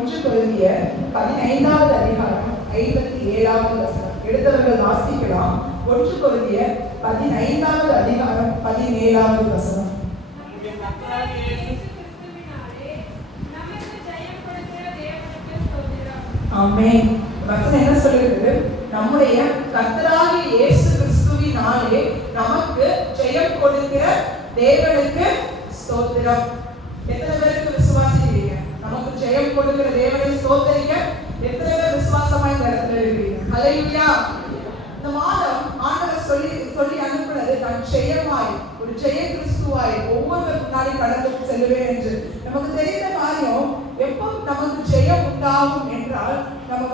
1 கொரிந்தியர் 15வது அதிகாரம் 57வது வசனம். எடுத்தவர்கள் வாசிக்கலாம். 1 கொரிந்தியர் 15வது அதிகாரம் 17வது வசனம். ஆமென். வசனம் என்ன சொல்லுது? நம்முடைய கர்த்தராகிய இயேசு கிறிஸ்துவினாலே நமக்கு ஜெயம் கொடுக்கிற தேவனுக்கு ஸ்தோத்திரம். எத்தனை பேருக்கு விசுவாசிக்கிறீங்க? நமக்கு ஜெயம் கொடுக்கிற தேவனை ஸ்தோத்திரிக்க எத்தனை பேர் விசுவாசமா இந்த இடத்துல இருக்கீங்க? ஹல்லேலூயா. இந்த மாதம் ஆண்டவர் சொல்லி அனுப்புனது நான் ஜெயமாய், ஒரு ஜெய கிறிஸ்துவாய் ஒவ்வொருவர் முன்னாடி கடந்து செல்லுவேன் என்று. நமக்கு தெரிந்த காரியம் எப்போ நமக்கு ஜெயம் உண்டாகும் என்றால் நம்ம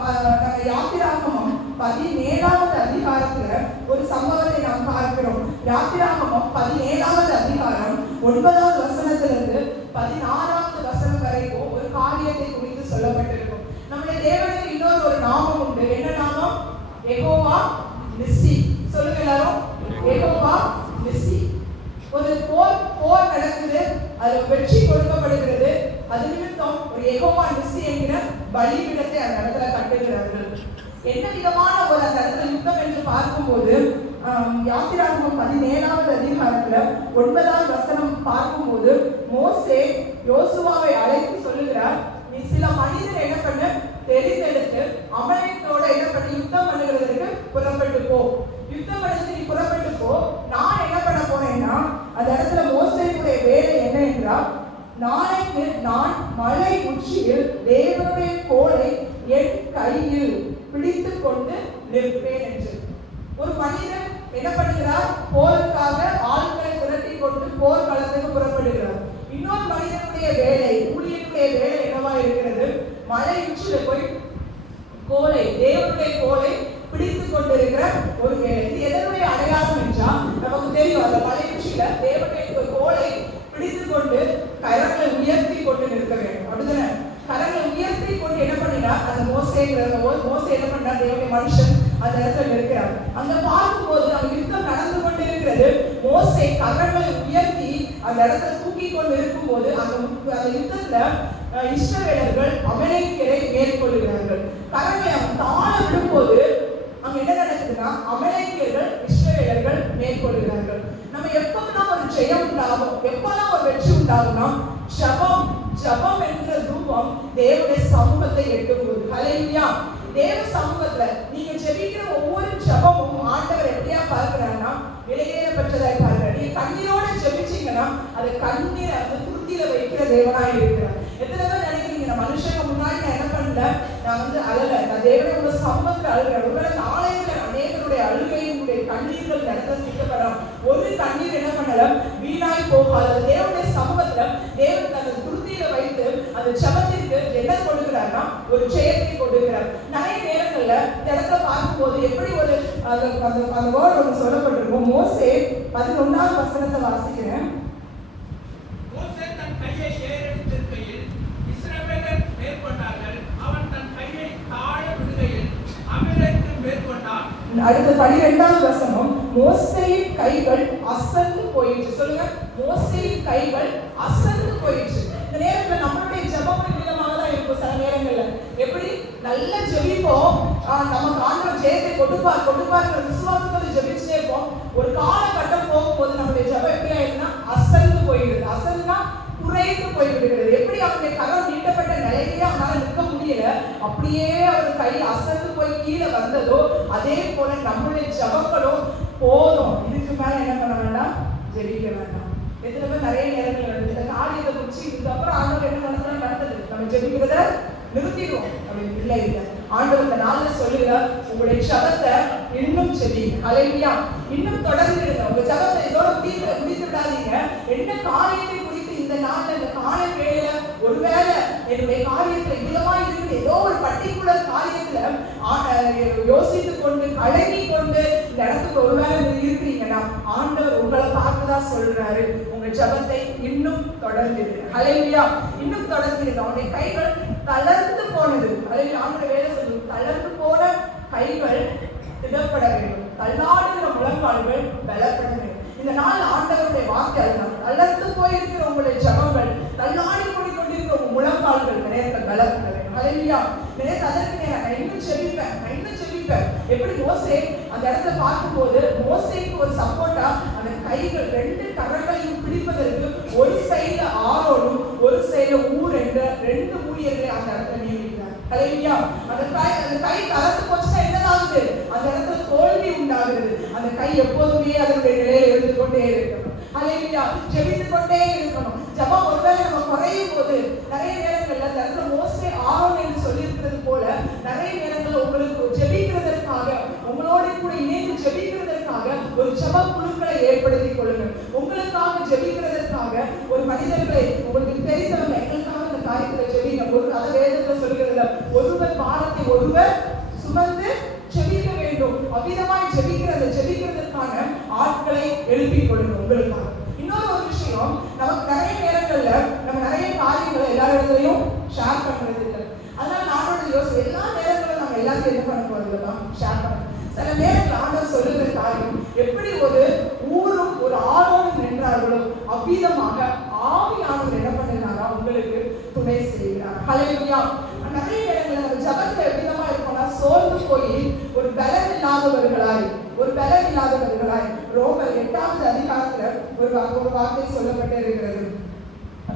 யாத்திராகமம் 17வது அதிகாரத்துல ஒரு சம்பவத்தை நாம் பார்க்கிறோம். யாத்திராகமம் 17வது அதிகாரம் 9வது வசனத்திலிருந்து 16வது வசனம் வரைக்கும் ஒரு காரியத்தை குறித்து சொல்லப்பட்டிருக்கும். நம்முடைய தேவனுக்கு இன்னொரு ஒரு நாமம் உண்டு. என்ன நாமம்? யெகோவா நிஸ்ஸி. சொல்லுங்க எல்லாரும், யெகோவா நிஸ்ஸி. ஒரு போர் நடக்குது, அது வெற்றி கொடுக்கப்படுகிறது. அது நிமித்தம் ஒரு யெகோவா நிஸ்ஸி என்கிற பலிபீடத்தை அந்த இடத்துல கட்டுகிறார்கள். என்ன விதமான ஒரு அந்த இடத்துல யுத்தம் என்று பார்க்கும்போது யாத்திராகமம் 17வது அதிகாரத்துல 9வது வசனம் பார்க்கும்போது மோசே யோசுவாவை அழைத்து சொல்லுகிறார், நீ சில மனிதர் என்ன பண்ண தெரிந்தெடுத்து அமலேக்கோட என்ன பண்ணி யுத்தம் பண்ணுகிறதுக்கு புறப்பட்டு போ. யுத்தம் பண்ணி நீ புறப்பட்டு போ. நான் என்ன பண்ண போறேன்னா அந்த இடத்துல மோசேயுடைய வேலை என்ன என்றால், நாளைக்கு நான் மலை உச்சியில் தேவனுடைய கோலை என் கையில் பிடித்து கொண்டு நிற்பேன் என்று. ஒரு மனிதன் என்ன பண்ணுகிறார்? போருக்காக ஆட்களை திரட்டி கொண்டு போர் களத்துக்கு புறப்படுகிறார். இன்னொரு மனிதனுடைய வேலை, ஊழியனுடைய வேலை என்னவா இருக்கிறது? மலை உச்சியில போய் கோலை, தேவனுடைய கோலை பிடித்து கொண்டிருக்கிற ஒரு வேலை. இது எதனுடைய அடையாளம் என்றால் நமக்கு தெரியும், அந்த மலை உச்சியில தேவனுடைய கோலை பிடித்து கொண்டு கரங்களை உயர்த்தி கொண்டு நிற்க வேண்டும். அப்படிதானே? கரங்களை உயர்த்தி கொண்டு என்ன பண்ணினா அந்த மோசே என்ன பண்ணா, தேவனுடைய மனுஷன் அந்த இடத்துல இருக்கிறார். அங்க பார்க்கும்போது அங்க யுத்தம் நடந்து கொண்டு இருக்கிறது. மோசே கரங்களை உயர்த்தி அந்த இடத்துல தூக்கி கொண்டு இருக்கும் போது அந்த யுத்தத்துல இஸ்ரவேலர்கள் அமலேக்கியரை மேற்கொள்கிறார்கள். கரங்களை அவன் தாழ விடும்போது அங்க என்ன நடக்குதுன்னா அமலேக்கியர்கள் இஸ்ரவேலர்கள் மேற்கொள்கிறார்கள். நம்ம எப்பெல்லாம் ஒரு ஜெயம் உண்டாகும், எப்பெல்லாம் ஒரு வெற்றி உண்டாகும்னா ஜபம் என்ற ரூபம் தேவனுடைய சமூகத்தை எட்டும்போது. ஹல்லேலூயா. தேவ சமூகத்துல நீங்க ஜெபிக்கிற ஒவ்வொரு ஜபமும் ஆண்டவர் எப்படியா பார்க்கிறான்னா விலையேறப்பட்டதாய் பார்க்கிறார். நீங்க கண்ணீரோட ஜெபிச்சீங்கன்னா அது கண்ணீரை அந்த துருத்தியில வைக்கிற தேவனாய் இருக்கிறார். எத்தனை பேர் நினைக்கிறீங்க, நான் மனுஷங்க முன்னாடி நான் என்ன பண்ணல, நான் அழல, நான் தேவனை உங்க சமூகத்துல அழுகிறேன். ஒருவேளை நாளையில அநேகருடைய அழுகையினுடைய கண்ணீர்கள் நடத்த சிக்கப்படலாம். ஒரு கண்ணீர் என்ன பண்ணல வீணாய் போகாது. தேவனுடைய சமூகத்துல தேவன் அந்த துருத்தியில வைத்து அந்த ஜபத்திற்கு என்ன கொடுக்கிறார்னா ஒரு ஜெயத்தை கொடுக்கிறார். நிறைய நேரங்கள்ல இந்த இடத்துல பார்க்கும்போது எப்படி ஒரு அந்த வேர்ட் ஒன்று சொல்லப்பட்டிருக்கும். மோசே 11வது வசனத்தை வாசிக்கிறேன். மோசே தன் கையை ஏறெடுத்திருக்கையில் இஸ்ரவேலர் மேற்கொண்டார்கள். அவன் தன் கையை தாழ விடுகையில் அமலேக்கு மேற்கொண்டான். அடுத்த 12வது வசனம், மோசேயின் கைகள் அசந்து போயிடுச்சு. சொல்லுங்க, மோசேயின் கைகள் அசந்து போயிடுச்சு. இந்த நேரத்துல நம்மளுடைய ஜெபம் விதமாக தான் இருக்கும். சில நேரங்கள்ல எப்படி நல்ல ஜெபிப்போம், நமக்கு ஆண்டவர் ஜெயத்தை கொடுப்பார் விசுவாசத்தோட ஜெபிச்சுட்டே இருப்போம். ஒரு காலகட்டம் போகும்போது நம்மளுடைய ஜெபம் எப்படி ஆயிடுதுன்னா அசந்து போயிடுது. அசந்துனா குறைந்து போய்விடுகிறது. எப்படி அவருடைய கரம் நீட்டப்பட்ட நிலையிலேயே அவனால நிற்க முடியல, அப்படியே அவர் கை அசந்து போய் கீழே வந்ததோ அதே போல நம்மளுடைய ஜபங்களும் போதும், இதுக்கு மேல என்ன பண்ண வேண்டாம், ஜெபிக்க வேண்டாம். எத்தனை பேர் நிறைய நேரங்கள் இந்த காரியத்தை குறிச்சு இதுக்கப்புறம் ஆண்டவர் என்ன நடந்தது, நம்ம ஜெபிக்கிறத நிறுத்திடுவோம் அப்படின்னு இல்லை. ஆண்டவர் இந்த நாள்ல சொல்லுகிறார், உங்களுடைய ஜபத்தை இன்னும் ஜெபிங்க. ஹல்லேலூயா. இன்னும் தொடர்ந்துடுங்க. உங்க ஜபத்தை இதோட முடித்து விடாதீங்க. என்ன காரியத்தை குறித்து இந்த நாள்ல இந்த கால வேளையில ஒருவேளை என்னுடைய காரியத்துல இவ்வளவா இருக்குது, ஏதோ ஒரு பர்டிகுலர் காரியத்துல யோசித்து கொண்டு கலங்கி கொண்டு இந்த இடத்துக்கு ஒருவேளை இருக்கிறீங்கன்னா ஆண்டவர் உங்களை பார்த்துதான் சொல்றாரு, உங்க ஜபத்தை இன்னும் தொடர்ந்துடுங்க. ஹல்லேலூயா. இன்னும் தொடர்ந்துடுங்க. அவனுடைய கைகள் தளர்ந்து போனது. ஹல்லேலூயா. ஆண்டவர் வேலை சொல்லு, தளர்ந்து போன கைகள் திடப்பட வேண்டும், தள்ளாடுகிற முழங்கால்கள் பலப்பட வேண்டும். இந்த நாள் ஆண்டவருடைய வார்த்தை அதுதான். தளர்ந்து போயிருக்கிற உங்களுடைய ஜபங்கள், தள்ளாடி கொண்டிருக்கிற உங்க முழங்கால் முழங்கால்கள் நேரத்தில் பலப்பட வேண்டும். ஹல்லேலூயா. நேரத்தில் அதற்கு நான் இன்னும் செபிப்பேன். எப்படி மோசே அந்த இடத்துல பார்க்கும்போது மோசேக்கு ஒரு சப்போர்ட்டா அந்த கைகள் 2 கரங்களையும் பிடிப்பதற்கு ஒரு சைடுல ஆரோனும் ஒரு சைடுல ஊர் என்ற 2 ஊழியர்களை அந்த இடத்துல நியமிக்கிறார். ஹல்லேலூயா. அந்த கை கலந்து போச்சுன்னா என்ன ஆகுது? அந்த இடத்துல தோல்வி உண்டாகுது. அந்த கை எப்போதுமே அதனுடைய நிலையில இருந்து கொண்டே இருக்கணும். ஹல்லேலூயா. ஜெபித்து கொண்டே இருக்கணும். ஜெபம் ஒருவேளை நம்ம குறையும் போது நிறைய நேரங்கள்ல அந்த இடத்துல மோசே ஆரோன் என்று சொல்லியிருக்கிறது போல நிறைய நேரங்கள்ல உங்களுக்கு ஜெபிக்கிறதற்காக உங்களோட கூட இணைந்து ஜெபிக்கிறதற்காக ஒரு ஜெப குழுக்களை ஏற்படுத்திக் கொள்ளுங்கள். உங்களுக்காக ஜெபிக்கிறதற்காக ஒரு மனிதர்களை உங்களுக்கு தெரிந்தவங்க எங்களுக்காக இந்த காரியத்துல ஜெபிங்க. ஒரு அதை வேதத்துல சொல்லுகிறதுல ஒருவர் பாரத்தை ஒருவர் சுமந்து ஜெபிக்க வேண்டும். அவ்விதமாய் ஜெபிக்கிறதற்கான ஆட்களை எழுப்பிக் கொள்ளுங்க உங்களுக்காக. இன்னொரு ஒரு விஷயம், நமக்கு நிறைய நேரங்கள்ல நம்ம நிறைய காரியங்களை எல்லா இடத்துலையும் ஷேர் பண்றது இல்லை. அதனால நானோட யோசனை எல்லா நேரங்களும் நம்ம எல்லாத்தையும் என்ன பண்ண போறதுல ஷேர் பண்ணணும். சில நேரங்கள் ஆண்டவர் சொல்லுகிற காரியம் எப்படி ஒரு ஊரும் ஒரு ஆரோனும் நின்றார்களோ அவ்விதமாக ஆவியானவர் என்ன பண்ணுகிறாரா உங்களுக்கு துணை செய்கிறார். ஹல்லேலூயா. நிறைய நேரங்களில் நம்ம ஜபத்துல எவ்விதமா இருக்கோம்னா சோர்ந்து போய் ஒரு பலன் இல்லாதவர்களாய் ரோமர் 8வது அதிகாரத்துல ஒரு வார்த்தை சொல்லப்பட்டு இருக்கிறது.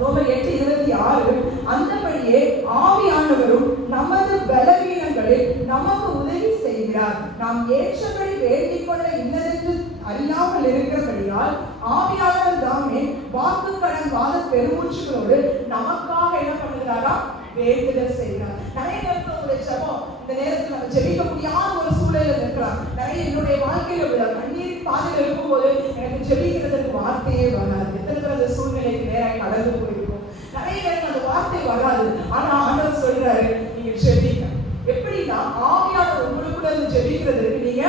ரோமர் 8:26 அந்தபடியே ஆவியானவரும் நமது பலவீனங்களில் நமக்கு உதவி செய்கிறார். நாம் ஏற்றபடி வேண்டிக் கொள்ள இன்னதென்று அறியாமல் இருக்கிறபடியால் ஆவியானவர் தாமே வாக்கு கடன் வாத பெருமூச்சுகளோடு நமக்காக என்ன பண்ணுகிறாரா? வேண்டுதல் செய்கிறார். நிறைய நேரத்தில் உங்களுடைய ஜெபம் இந்த நேரத்தில் நம்ம ஜெபிக்க முடியாத ஒரு சூழலில் இருக்கலாம். நிறைய என்னுடைய வாழ்க்கையில உள்ள கண்ணீரின் பாதையில் இருக்கும்போது எனக்கு ஜெபிக்கிறதுக்கு வார்த்தையே வராது. எத்தனை பேர் அந்த சூழ்நிலைக்கு நேராக கடந்து போயிருக்கும். நிறைய நேரத்தில் அந்த வார்த்தை வராது. ஆனா ஆண்டவர் சொல்றாரு நீங்க ஜெபிங்க. எப்படின்னா ஆவியானவர் உங்களுக்குள்ள இருந்து ஜெபிக்கிறதுக்கு நீங்க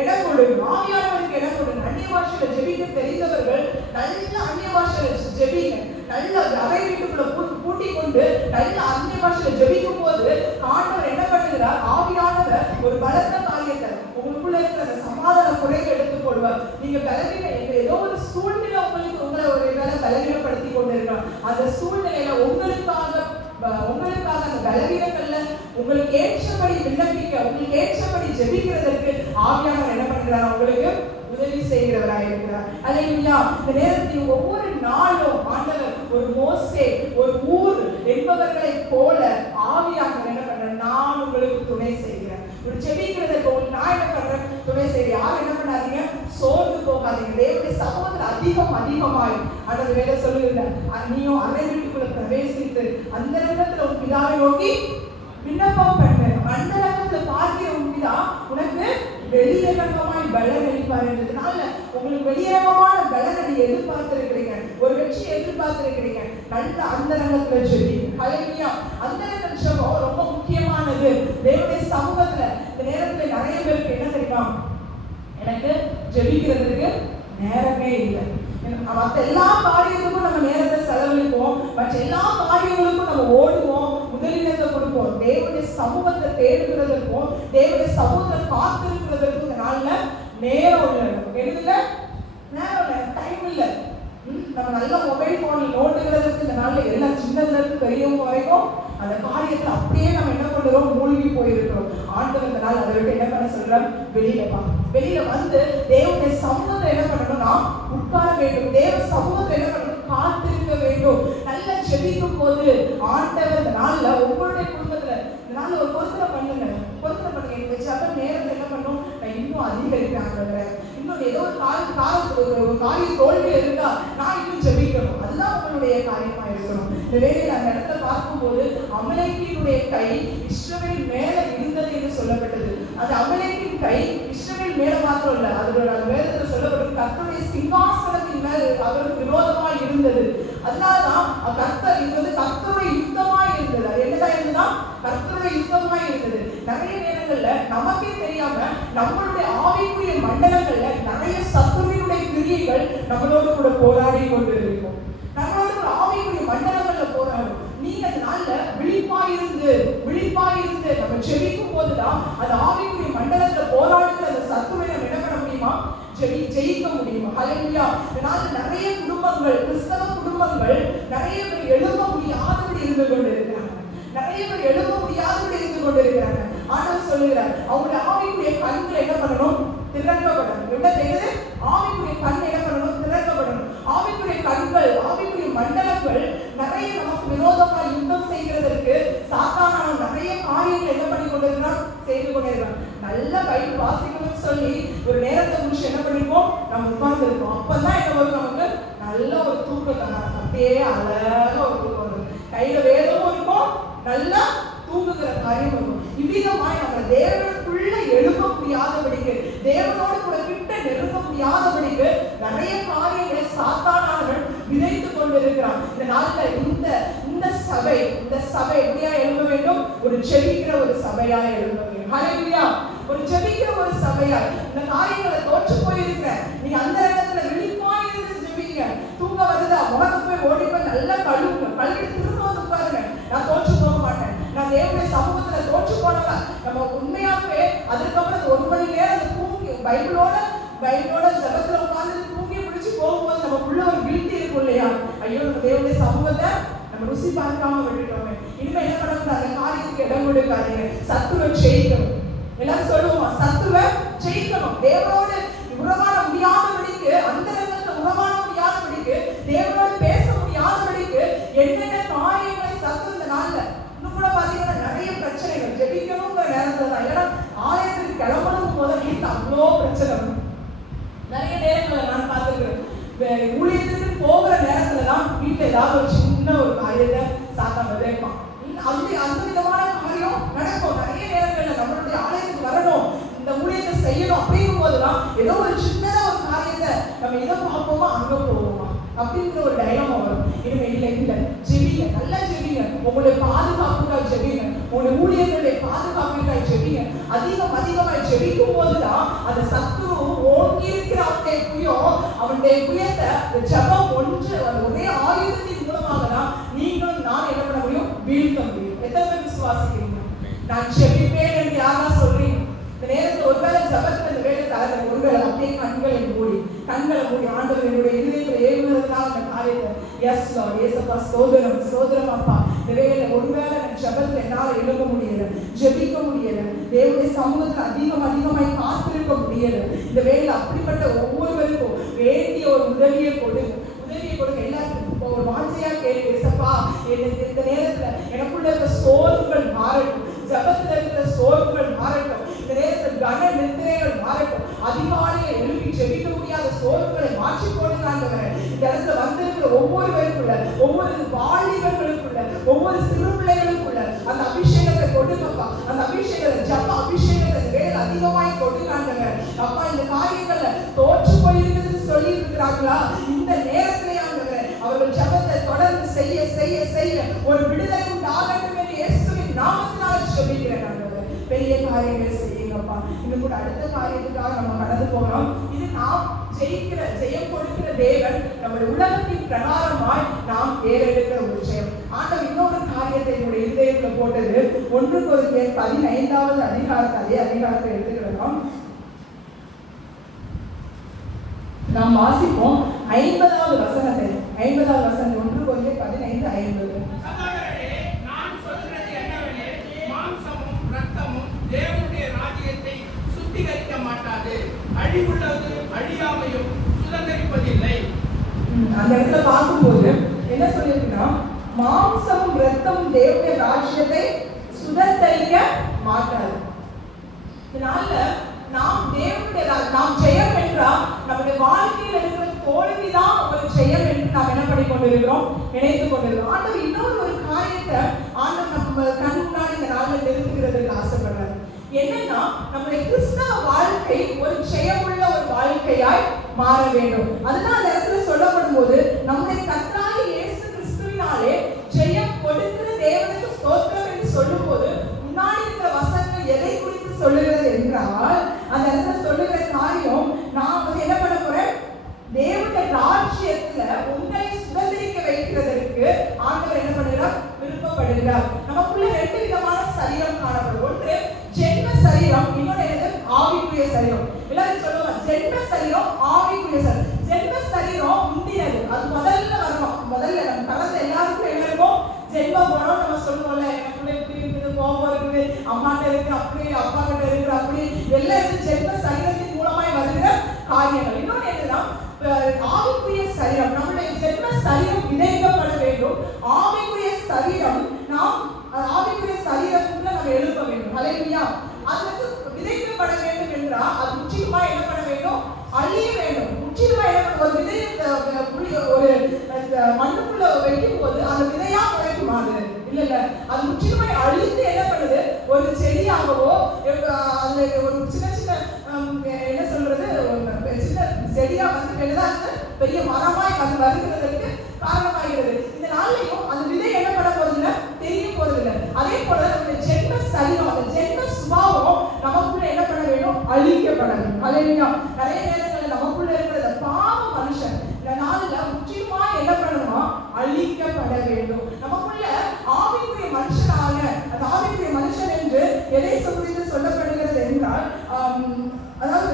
இடம் கொடுங்க. ஆவியானவருக்கு இடம் கொடுங்க. அந்நிய பாஷையில ஜெபிக்க தெரிந்தவர்கள் நல்ல அந்நிய பாஷையில ஜெபிங்க. நல்ல அறை வீட்டுக்குள்ள பூட்டி கொண்டு நல்ல அந்நிய பாஷையில ஜெபிக்கும் போது ஆண்டவர் என்ன பண்ணுகிறார்? ஆவியானவர் ஒரு பலத்த காரியத்தை உங்களுக்குள்ள இருக்கிற சமாதான குறைவை எடுத்துக் கொள்வார். நீங்க பலவீன ஏதோ ஒரு சூழ்நிலை உங்களை ஒரு வேலை பலவீனப்படுத்தி கொண்டிருக்கலாம். அந்த சூழ்நிலையில உங்களுக்காக அந்த பலவீனங்கள்ல உங்களுக்கு ஏற்றபடி விண்ணப்பிக்க உங்களுக்கு ஏற்றபடி ஜெபிக்கிறதற்கு ஆவியானவர் என்ன பண்ணுகிறார்? உங்களுக்கு உதவி செய்கிறவராய் இருக்கிறார். ஹல்லேலூயா. இந்த நேரத்தில் ஒவ்வொரு நாளும் ஆண்டவர் ஒரு மோசே ஒரு ஊர் என்பவர்களை போல ஆவியானவர் என்ன பண்றார்? நான் உங்களுக்கு துணை செய்கிறேன். ஒரு ஜெபிக்கிறதற்கு உங்களுக்கு நான் என்ன பண்றேன்? துணை செய்கிறேன். யாரும் என்ன பண்ணாதீங்க? சோர்ந்து போகாதீங்க. தேவனுடைய சமூகத்தில் அதிகமாய் ஆண்டவர் வேலை சொல்லுகிறார். நீயும் அறை வீட்டுக்குள்ள பிரவேசித்து அந்த நேரத்துல உன் பிதாவை நோக்கி விண்ணப்பம் பண்ண அந்த நேரத்துல பார்க்கிற உன் பிதா உனக்கு வெளியரங்கமாய் பலன் அளிப்பார் என்றதுனால உங்களுக்கு வெளியரங்கமான பலனை நீங்க எதிர்பார்த்திருக்கிறீங்க. ஒரு வெற்றியை எதிர்பார்த்திருக்கிறீங்க. நல்ல அந்த ரங்கத்துல ஜெபி. ஹல்லேலூயா. அந்த ரங்கத்துல ஜெபம் ரொம்ப முக்கியமானது. தேவனுடைய சமூகத்துல இந்த நேரத்துல நிறைய பேருக்கு என்ன தெரியுமா? எனக்கு ஜெபிக்கிறதுக்கு நேரமே இல்லை. மற்ற எல்லா காரியங்களுக்கும் நம்ம நேரத்தை செலவழிப்போம். மற்ற எல்லா காரியங்களுக்கும் நம்ம ஓடுவோம், முதலிடத்தை கொடுப்போம். தேவனுடைய சமூகத்தை தேடுகிறதற்கும் தேவனுடைய சமூகத்தை காத்திருக்கிறதற்கும் இந்த நாள்ல நேரம் இல்லை. நமக்கு எழுதுல நேரம் இல்லை, டைம் இல்லை. நம்ம நல்ல மொபைல் போன்ல நோண்டுகிறதுக்கு இந்த நாள்ல எல்லாம் சின்னதுல இருந்து பெரியவங்க வரைக்கும் அந்த காரியத்துல அப்படியே நம்ம என்ன பண்றோம்? மூழ்கி போயிருக்கிறோம். ஆண்டவர் இந்த நாள் அதை விட்டு என்ன பண்ண சொல்றோம்? வெளியில வந்து தேவனுடைய சமூகத்தை என்ன பண்ணணும்னா உட்கார வேண்டும். தேவ சமூகத்தை என்ன பண்ணணும்? காத்திருக்க வேண்டும். நல்லா ஜெபிக்கும் போது ஆண்டவர் இந்த நாள்ல உங்களுடைய குடும்பத்துல இந்த நாள்ல ஒரு பொருத்தனை பண்ணுங்க. இந்த ஜெப நேரத்தை என்ன பண்ணும்? நான் இன்னும் அதிகரிக்கிறாங்க. இன்னும் ஏதோ ஒரு காரியம் தோல்வியில் இருக்கா, நான் இன்னும் ஜெபிக்கணும். அதுதான் உங்களுடைய காரியமா இருக்கணும். இந்த வேலையை அந்த இடத்துல பார்க்கும்போது அமலேக்கினுடைய கை இஸ்ரவேல் மேல இருந்தது என்று சொல்லப்பட்டது. அது அமலேக்கின் கை இஸ்ரவேல் மேல மாத்திரம் இல்ல, அதோட அந்த வேதத்துல சொல்லப்பட்டது கர்த்தருடைய சிங்காசனத்தின் மேல் அவருக்கு விரோதமா இருந்தது. அதனாலதான் கர்த்தர் இருந்தது கர்த்தருடைய யுத்தமா இருந்தது. அது என்னதான் இருந்ததுன்னா கர்த்தருடைய யுத்தமா இருந்தது. நிறைய நேரங்கள்ல நமக்கே தெரியாம நம்மளுடைய ஆவிக்குரிய மண்டலங்கள்ல நிறைய சத்துருவினுடைய கிரியைகள் நம்மளோடு கூட போராடி கொண்டு இருக்கும். நம்மளோட ஒரு ஆவிக்குரிய மண்டலங்கள்ல போராடும். நீங்க அந்த நாள்ல விழிப்பாயிருந்து நம்ம ஜெபிக்கும் போதுதான் அந்த ஆவிக்குரிய மண்டலத்துல போராடுகிற அந்த சத்துருவை நம்ம என்ன பண்ண முடியுமா? ஜெயிக்க முடியுமா? ஹல்லேலூயா. இதனால நிறைய குடும்பங்கள், கிறிஸ்தவ குடும்பங்கள் நிறைய பேர் எழும்ப முடியாதபடி இருந்து கொண்டு இருக்கிறாங்க. காரியங்கள் எழுத முடியாதபடி இருந்து கொண்டிருக்கிறாங்க. ஆண்டவர் சொல்லுகிறார், அவங்களுடைய ஆவிக்குரிய கண்கள் என்ன பண்ணணும்? திறக்கப்படணும். என்ன தெரியுது? ஆவிக்குரிய கண் என்ன பண்ணணும்? திறக்கப்படணும். ஆவிக்குரிய கண்கள், ஆவிக்குரிய மண்டலங்கள் நிறைய நமக்கு விரோதமாக யுத்தம் செய்கிறதற்கு சாத்தானான நிறைய காரியங்கள் என்ன பண்ணி கொண்டிருக்கிறான்? செய்து கொண்டிருக்கிறான். நல்ல பைபிள் வாசிக்கணும்னு சொல்லி ஒரு நேரத்தை முடிச்சு என்ன பண்ணிருப்போம்? நம்ம உட்கார்ந்து இருக்கோம். அப்பதான் என்ன வரும்? நமக்கு நல்ல ஒரு தூக்கம் தராங்க. அப்படியே அழகா ஒரு தூக்கம் வரும். கையில வேதமும் இருக்கும், நல்லா தூங்குகிற காரியம் இருக்கும். இவ்விதமாய் நம்ம தேவனுக்குள்ள எழுத முடியாதபடிக்கு, தேவனோடு கூட கிட்ட நெருங்க முடியாதபடிக்கு நிறைய காரியங்களை சாத்தானவன் விதைத்து கொண்டிருக்கிறான். இந்த நாட்கள் இந்த சபை எப்படியா எழுத வேண்டும்? ஒரு ஜெபிக்கிற ஒரு சபையா எழுத வேண்டும். ஹல்லேலூயா! ஒரு ஜெபிக்கிற ஒரு சபையா. இந்த காரியங்களை தோற்று போயிருக்கிற நீங்க அந்த இடத்துல விழிப்பாய் இருந்து ஜெபிங்க. தூங்க வருதா? முகத்தை போய் ஓடி போய் நல்லா கழுவுங்க. கழுவி திரும்ப வந்து உட்காருங்க. நான் தோற்று போக மாட்டேன், நான் தேவனுடைய சமூகத்துல தோற்று போனவ. நம்ம உண்மையாகவே அதுக்கப்புறம் 1 மணி நேரம் தூங்கி பைபிளோட ஜபத்துல உட்கார்ந்து தூங்கி பிடிச்சு போகும்போது நமக்குள்ள ஒரு வீழ்ச்சி இருக்கும் இல்லையா? ஐயோ, நம்ம தேவனுடைய சமூகத்தை நம்ம ருசி பார்க்காம விட்டுட்டோமே. இனிமே என்ன பண்ணணும்? அந்த காரியத்துக்கு இடம் கொடுக்காதீங்க. சத்துருவை ஜெயிக்கணும். எல்லாரும் சொல்லுவோம், சத்துருவை ஜெயிக்கணும். தேவனோடு உறவாட முடியாதபடிக்கு, அந்த இடத்துல உறவாட முடியாதபடிக்கு, தேவனோடு பேச முடியாதபடிக்கு என்னென்ன காரியங்களை சத்துரு இந்த நாள்ல இன்னும் கூட பாத்தீங்கன்னா நிறைய பிரச்சனைகள். ஜெபிக்கணுங்கிற நேரத்துல தான், ஏன்னா ஆலயத்துக்கு கிளம்பணும் போது வீட்டுல அவ்வளோ பிரச்சனை வரும். நிறைய நேரங்களை நான் பார்த்துருக்கேன். ஊழியத்துக்கு போகிற நேரத்துலதான் வீட்டுல ஏதாவது ஒரு சின்ன ஒரு காரியத்தை சாத்தாம வைப்பான். அந்த விதமான காரியம் நடக்கும். நிறைய நேரங்கள்ல நம்மளுடைய ஆலயத்துக்கு வரணும், இந்த ஊழியத்தை செய்யணும் அப்படிங்கும் போதுதான் ஏதோ ஒரு சின்னதா ஒரு காரியத்தை நம்ம இதை பார்ப்போமா அங்க போவோமா அப்படிங்கிற ஒரு டைலமா வரும். இனிமே இல்லை, ஜெபிங்க, நல்லா ஜெபிங்க. உங்களுடைய பாதுகாப்புக்காக ஜெபிங்க, உங்களுடைய ஊழியர்களுடைய பாதுகாப்புக்காக ஜெபிங்க. அதிகமாய் ஜெபிக்கும் போதுதான் அந்த சத்துரு ஓங்கி இருக்கிற அவனுடைய புயத்தை ஜபம் ஒரே ஆயுதத்தின் மூலமாக தான் நீங்களும் நான் என்ன பண்ண முடியும்? வீழ்த்த முடியும். எத்தனை பேர் விசுவாசிக்கிறீங்க? நான் ஜெபிப்பேன் என்று யாரா சொல்றீங்க? இந்த நேரத்தில் ஒருவேளை ஜபத்துல இந்த வேலை தர ஒருவேளை அப்படியே கண்களை மூடி ஆண்டவர் என்னுடைய இதயங்களை ஏவுவதற்காக அந்த காரியத்தை எஸ் லார்ட், ஏசப்பா ஸ்தோத்திரம் அப்பா. இந்த வேலை ஒருவேளை ஜபத்துல என்னால் எழுத முடியல, ஜெபிக்க முடியல, தேவனுடைய சமூகத்துல அதிகமாய் காத்திருக்க முடியல. இந்த வேலை அப்படிப்பட்ட ஒவ்வொருவருக்கும் வேண்டிய ஒரு உதவியை கொடுங்க. எல்லாருக்கும் ஒரு வாஞ்சையா கேள்வி, ஏசப்பா இந்த நேரத்துல எனக்குள்ள இருக்க சோர்வுகள் மாறட்டும், ஜபத்துல இருக்கிற சோர்வுகள் மாறட்டும், இந்த நேரத்தில் கன நித்திரைகள் மாறட்டும், அதிகாலையை எழுப்பி ஜெபிக்க முடியாத சோர்வுகளை மாற்றி போடுகிறாங்க. இந்த இடத்துல வந்திருக்கிற ஒவ்வொருவருக்குள்ள, ஒவ்வொரு வாலிபர்களுக்குள்ள, ஒவ்வொரு சிறு பிள்ளைகளுக்குள்ள அந்த அபிஷேகத்தை கொடுங்கப்பா. அந்த அபிஷேகத்தை, ஜப அபிஷேகத்தை வேலை அதிகமாய் கொடுக்காங்க அப்பா. இந்த காரியங்கள்ல தோற்று போயிருக்கிறது சொல்லி இருக்கிறாங்களா? இந்த நேரத்திலே அவர்கள் ஜபத்தை தொடர்ந்து செய்ய ஒரு விடுதலை உண்டாகட்டும் என்று இயேசுவின் நாமத்தினால் ஜெபிக்கிறேன். பெரிய காரியங்களை செய்யுங்கப்பா. இன்னும் கூட அடுத்த காரியத்துக்காக நம்ம கடந்து போகிறோம். இது நாம் ஜெயம் கொடுக்கிற தேவன் நம்முடைய உலகத்தின் பிரகாரமாய் நாம் ஏறெடுக்கிற ஒரு ஜெயம். ஆண்டவர் இன்னொரு காரியத்தை என்னுடைய இதயத்துல போட்டது. 1 கொரிந்தியர் 15வது அதே அதிகாரத்தை எடுத்துக்கிறோம். நாம் வாசிப்போம் 50வது வசனத்தை. 50வது வசனம் 1 கொரிந்தியர் 15:50. நான் சொல்கிறது என்னவெனில், மாம்சமும் இரத்தமும் தேவனுடைய ராஜ்யத்தை சுத்திகரிக்க மாட்டாது, அழிவுள்ளது அழியாமையும் சுதந்திரிப்பதில்லை. அந்த இடத்துல பார்க்கும்போது என்ன சொல்லியிருக்குன்னா, மாம்சமும் இரத்தமும் தேவனுடைய ராஜ்யத்தை சுதந்திரிக்க மாட்டாது. இதனால நாம் ஜெயம் என்றால் நம்முடைய வாழ்க்கையில் இருக்கிற தோல்விதான் ஒரு ஜெயம் என்று நாம் என்ன பண்ணி கொண்டிருக்கிறோம்? நினைத்துக் கொண்டிருக்கிறோம். ஆண்டவர் இன்னொரு ஒரு காரியத்தை நம்ம கண் முன்னாடி இந்த நாளில் நிறுத்துகிறதுக்கு ஆசைப்படுறாரு. என்னன்னா, நம்முடைய கிறிஸ்தவ வாழ்க்கை ஒரு ஜெயமுள்ள ஒரு வாழ்க்கையாய் மாற வேண்டும். அதுதான் அந்த இடத்துல சொல்லப்படும் போது நம்முடைய கர்த்தராகிய இயேசு கிறிஸ்துவினாலே ஜெயம் கொடுக்கிற தேவனுக்கு ஸ்தோத்திரம் என்று சொல்லும் போது முன்னாடி இருக்கிற வசனங்கள் எதை குறித்து சொல்லுகிறது என்றால், அந்த இடத்துல சொல்லுகிற காரியம், நான் என்ன பண்ண போறேன்? தேவனுடைய ராஜ்யத்துல உங்களை சுதந்திரிக்க வைக்கிறதற்கு ஆண்டவர் என்ன பண்ணுகிறார்? விருப்பப்படுகிறார். நமக்குள்ள 2 விதமான சரீரம் காணப்படும். ஒன்று ஜென்ம சரீரம், இன்னொன்று ஆவிக்குரிய சரீரம். எல்லாரும் சொல்லுவாங்க, ஜென்ம சரீரம், ஆவிக்குரிய சரீரம். ஜென்ம சரீரம் முந்தினது, அது முதல்ல வரணும். முதல்ல நம்ம கடந்த எல்லாருக்கும் என்ன இருக்கும்? ஜென்ம குணம் நம்ம சொல்லுவோம்ல, பிள்ளை இப்படி இருக்குது, கோபம் இருக்குது, அம்மாட்ட இருக்கு அப்படி, அப்பா கிட்ட இருக்கு அப்படி, எல்லாம் இந்த ஜென்ம சரீரத்தின் மூலமாய் வருகிற காரியங்கள். இன்னொன்று என்னன்னா, ஆவிக்குரிய சரீரம், நம்முடைய ஜென்ம சரீரம் விதைக்கப்பட வேண்டும். ஆவிக்குரிய சரீரம் நாம் ஆவிக்குரிய சரீரத்துக்குள்ள நம்ம எழுப்ப வேண்டும். ஹல்லேலூயா. அதுக்கு விதைக்கப்பட வேண்டும் என்றால் அது முற்றிலுமா என்ன பண்ண வேண்டும்? அழிய வேண்டும். முற்றிலுமா என்ன ஒரு விதை ஒரு மண்ணுக்குள்ள வைக்கும் போது அந்த விதையா முளைக்குமா? அது இல்ல இல்ல, அது முற்றிலுமா அழிந்து என்ன பண்ணுது? ஒரு செடியாகவோ அதுல ஒரு சின்ன சின்ன என்ன சொல்றது, சின்ன செடியா வந்து என்னதான் பெரிய மரமாய் அது வருகிறதுக்கு காரணமாகிறது. இந்த நாள்லயும் அந்த விதை என்ன பண்ண போறதில்லை, தெரிய போறதில்லை. அதே போல நம்முடைய ஜென்ம சரீரம், அந்த ஜென்ம சுபாவம் நமக்குள்ள என்ன பண்ண வேண்டும்? அழிக்கப்பட வேண்டும். ஹல்லேலூயா. நிறைய நேரங்களில் நமக்குள்ள இருக்கிற பாவ மனுஷன் இந்த நாள்ல முற்றிலுமா என்ன பண்ணணுமா? அழிக்கப்பட வேண்டும். நமக்குள்ள ஆவிக்குரிய மனுஷனாக, அந்த ஆவிக்குரிய மனுஷன் என்று எதை குறித்து சொல்லப்படுகிறது என்றால், அதாவது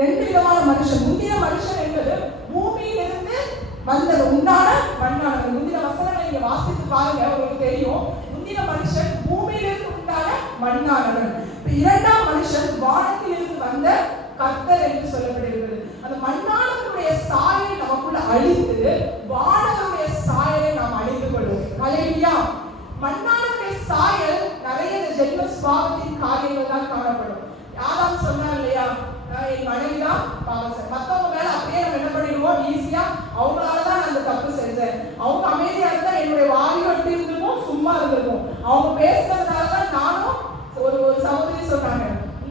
ரெண்டு விதமான மனுஷன். முந்தின மனுஷன் என்பது பூமியிலிருந்து வந்தது, உண்டான மண்ணானது. முந்தின வசனங்களை நீங்க வாசித்து பாருங்க, உங்களுக்கு தெரியும். முந்தின மனுஷன் பூமியிலிருந்து உண்டான மண்ணானவன். இரண்டாம் மனுஷன் வானத்திலிருந்து வந்த கர்த்தர் என்று சொல்லப்படுகிறது. அந்த மண்ணானவருடைய சாயலை நமக்குள்ள அழித்து வானவருடைய சாயலை நாம் அழித்துக் கொள்வோம். ஹல்லேலூயா. மண்ணானவருடைய சாயல் நிறைய ஜென்ம சுபாவத்தின் காரியங்கள் தான் காணப்படும். ஆதாம் சொன்னார் இல்லையா, என் மனைவிதான் பாவம் செஞ்சேன். மற்றவங்க மேல அப்படியே நம்ம என்ன பண்ணிடுவோம்? ஈஸியா அவங்களாலதான் நான் அந்த தப்பு செஞ்சேன், அவங்க அமைதியா இருந்தா என்னுடைய வாரி வட்டி இருந்திருக்கும், சும்மா இருந்திருக்கும், அவங்க பேசுறதுனாலதான் நானும். ஒரு சகோதரி சொன்னாங்க,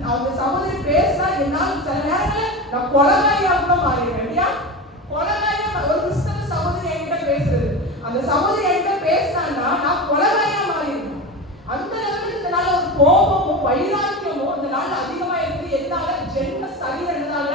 அவங்க சகோதரி பேசினா என்னால் சில நேரங்களில் நான் கொலகாரியாக கூட மாறிடுவேன். இல்லையா? கொலகாரியா ஒரு கிறிஸ்தவ சகோதரி என்கிட்ட பேசுறது, அந்த சகோதரி என்கிட்ட பேசினான்னா நான் கொலகாரியா மாறிடுவேன். அந்த அளவுக்கு இந்த நாள் ஒரு கோபமும் வைராக்கியமும் இந்த நாள் அதிகமா இருக்குது. எதனால? ஜென்ம சரீரத்தினால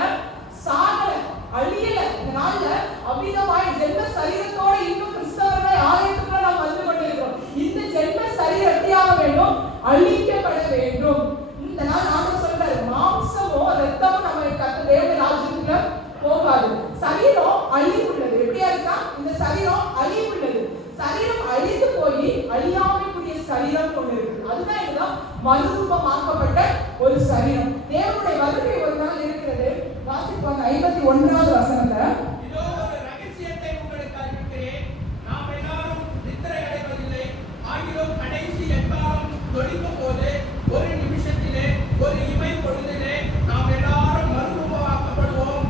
சாகல, அழியல. இந்த நாள்ல அமிதமாய் ஜென்ம சரீரத்தோட இன்னும் கிறிஸ்தவர்களை ஆலயத்துக்குள்ள நாம் வந்து கொண்டிருக்கிறோம். இந்த ஜென்ம சரீரம் எப்படியாக வேண்டும்? அழிக்கப்பட வேண்டும். இந்த நாள் ஆண்டவர் சொல்றாரு, மாம்சமோ ரத்தமும் நம்ம கர்த்தர் தேவனுடைய ராஜ்யத்துக்குள்ள போகாது. சரீரம் அழிவுள்ளது. எப்படியா இருக்கா? இந்த சரீரம் அழிவுள்ளது. சரீரம் அழிந்து போய் அழியாமைக்குரிய சரீரம் கொண்டு இருக்கு. அதுதான் இதுதான் மறுரூபமாக்கப்பட்ட ஒரு சரீரம். தேவனுடைய வருகை ஒரு நாள் இருக்கிறது. வாசிப்பாங்க 51வது வசனத்துல, இதோ ஒரு ரகசியத்தை உங்களுக்கு அறிவிக்கிறேன், நாம் எல்லாரும் நித்திரை அடைவதில்லை, ஆகிலும் கடைசி எக்காலம் தொனிக்கும் போது ஒரு நிமிஷத்திலே, ஒரு இமை பொழுதிலே நாம் எல்லாரும் மறுரூபமாக்கப்படுவோம்.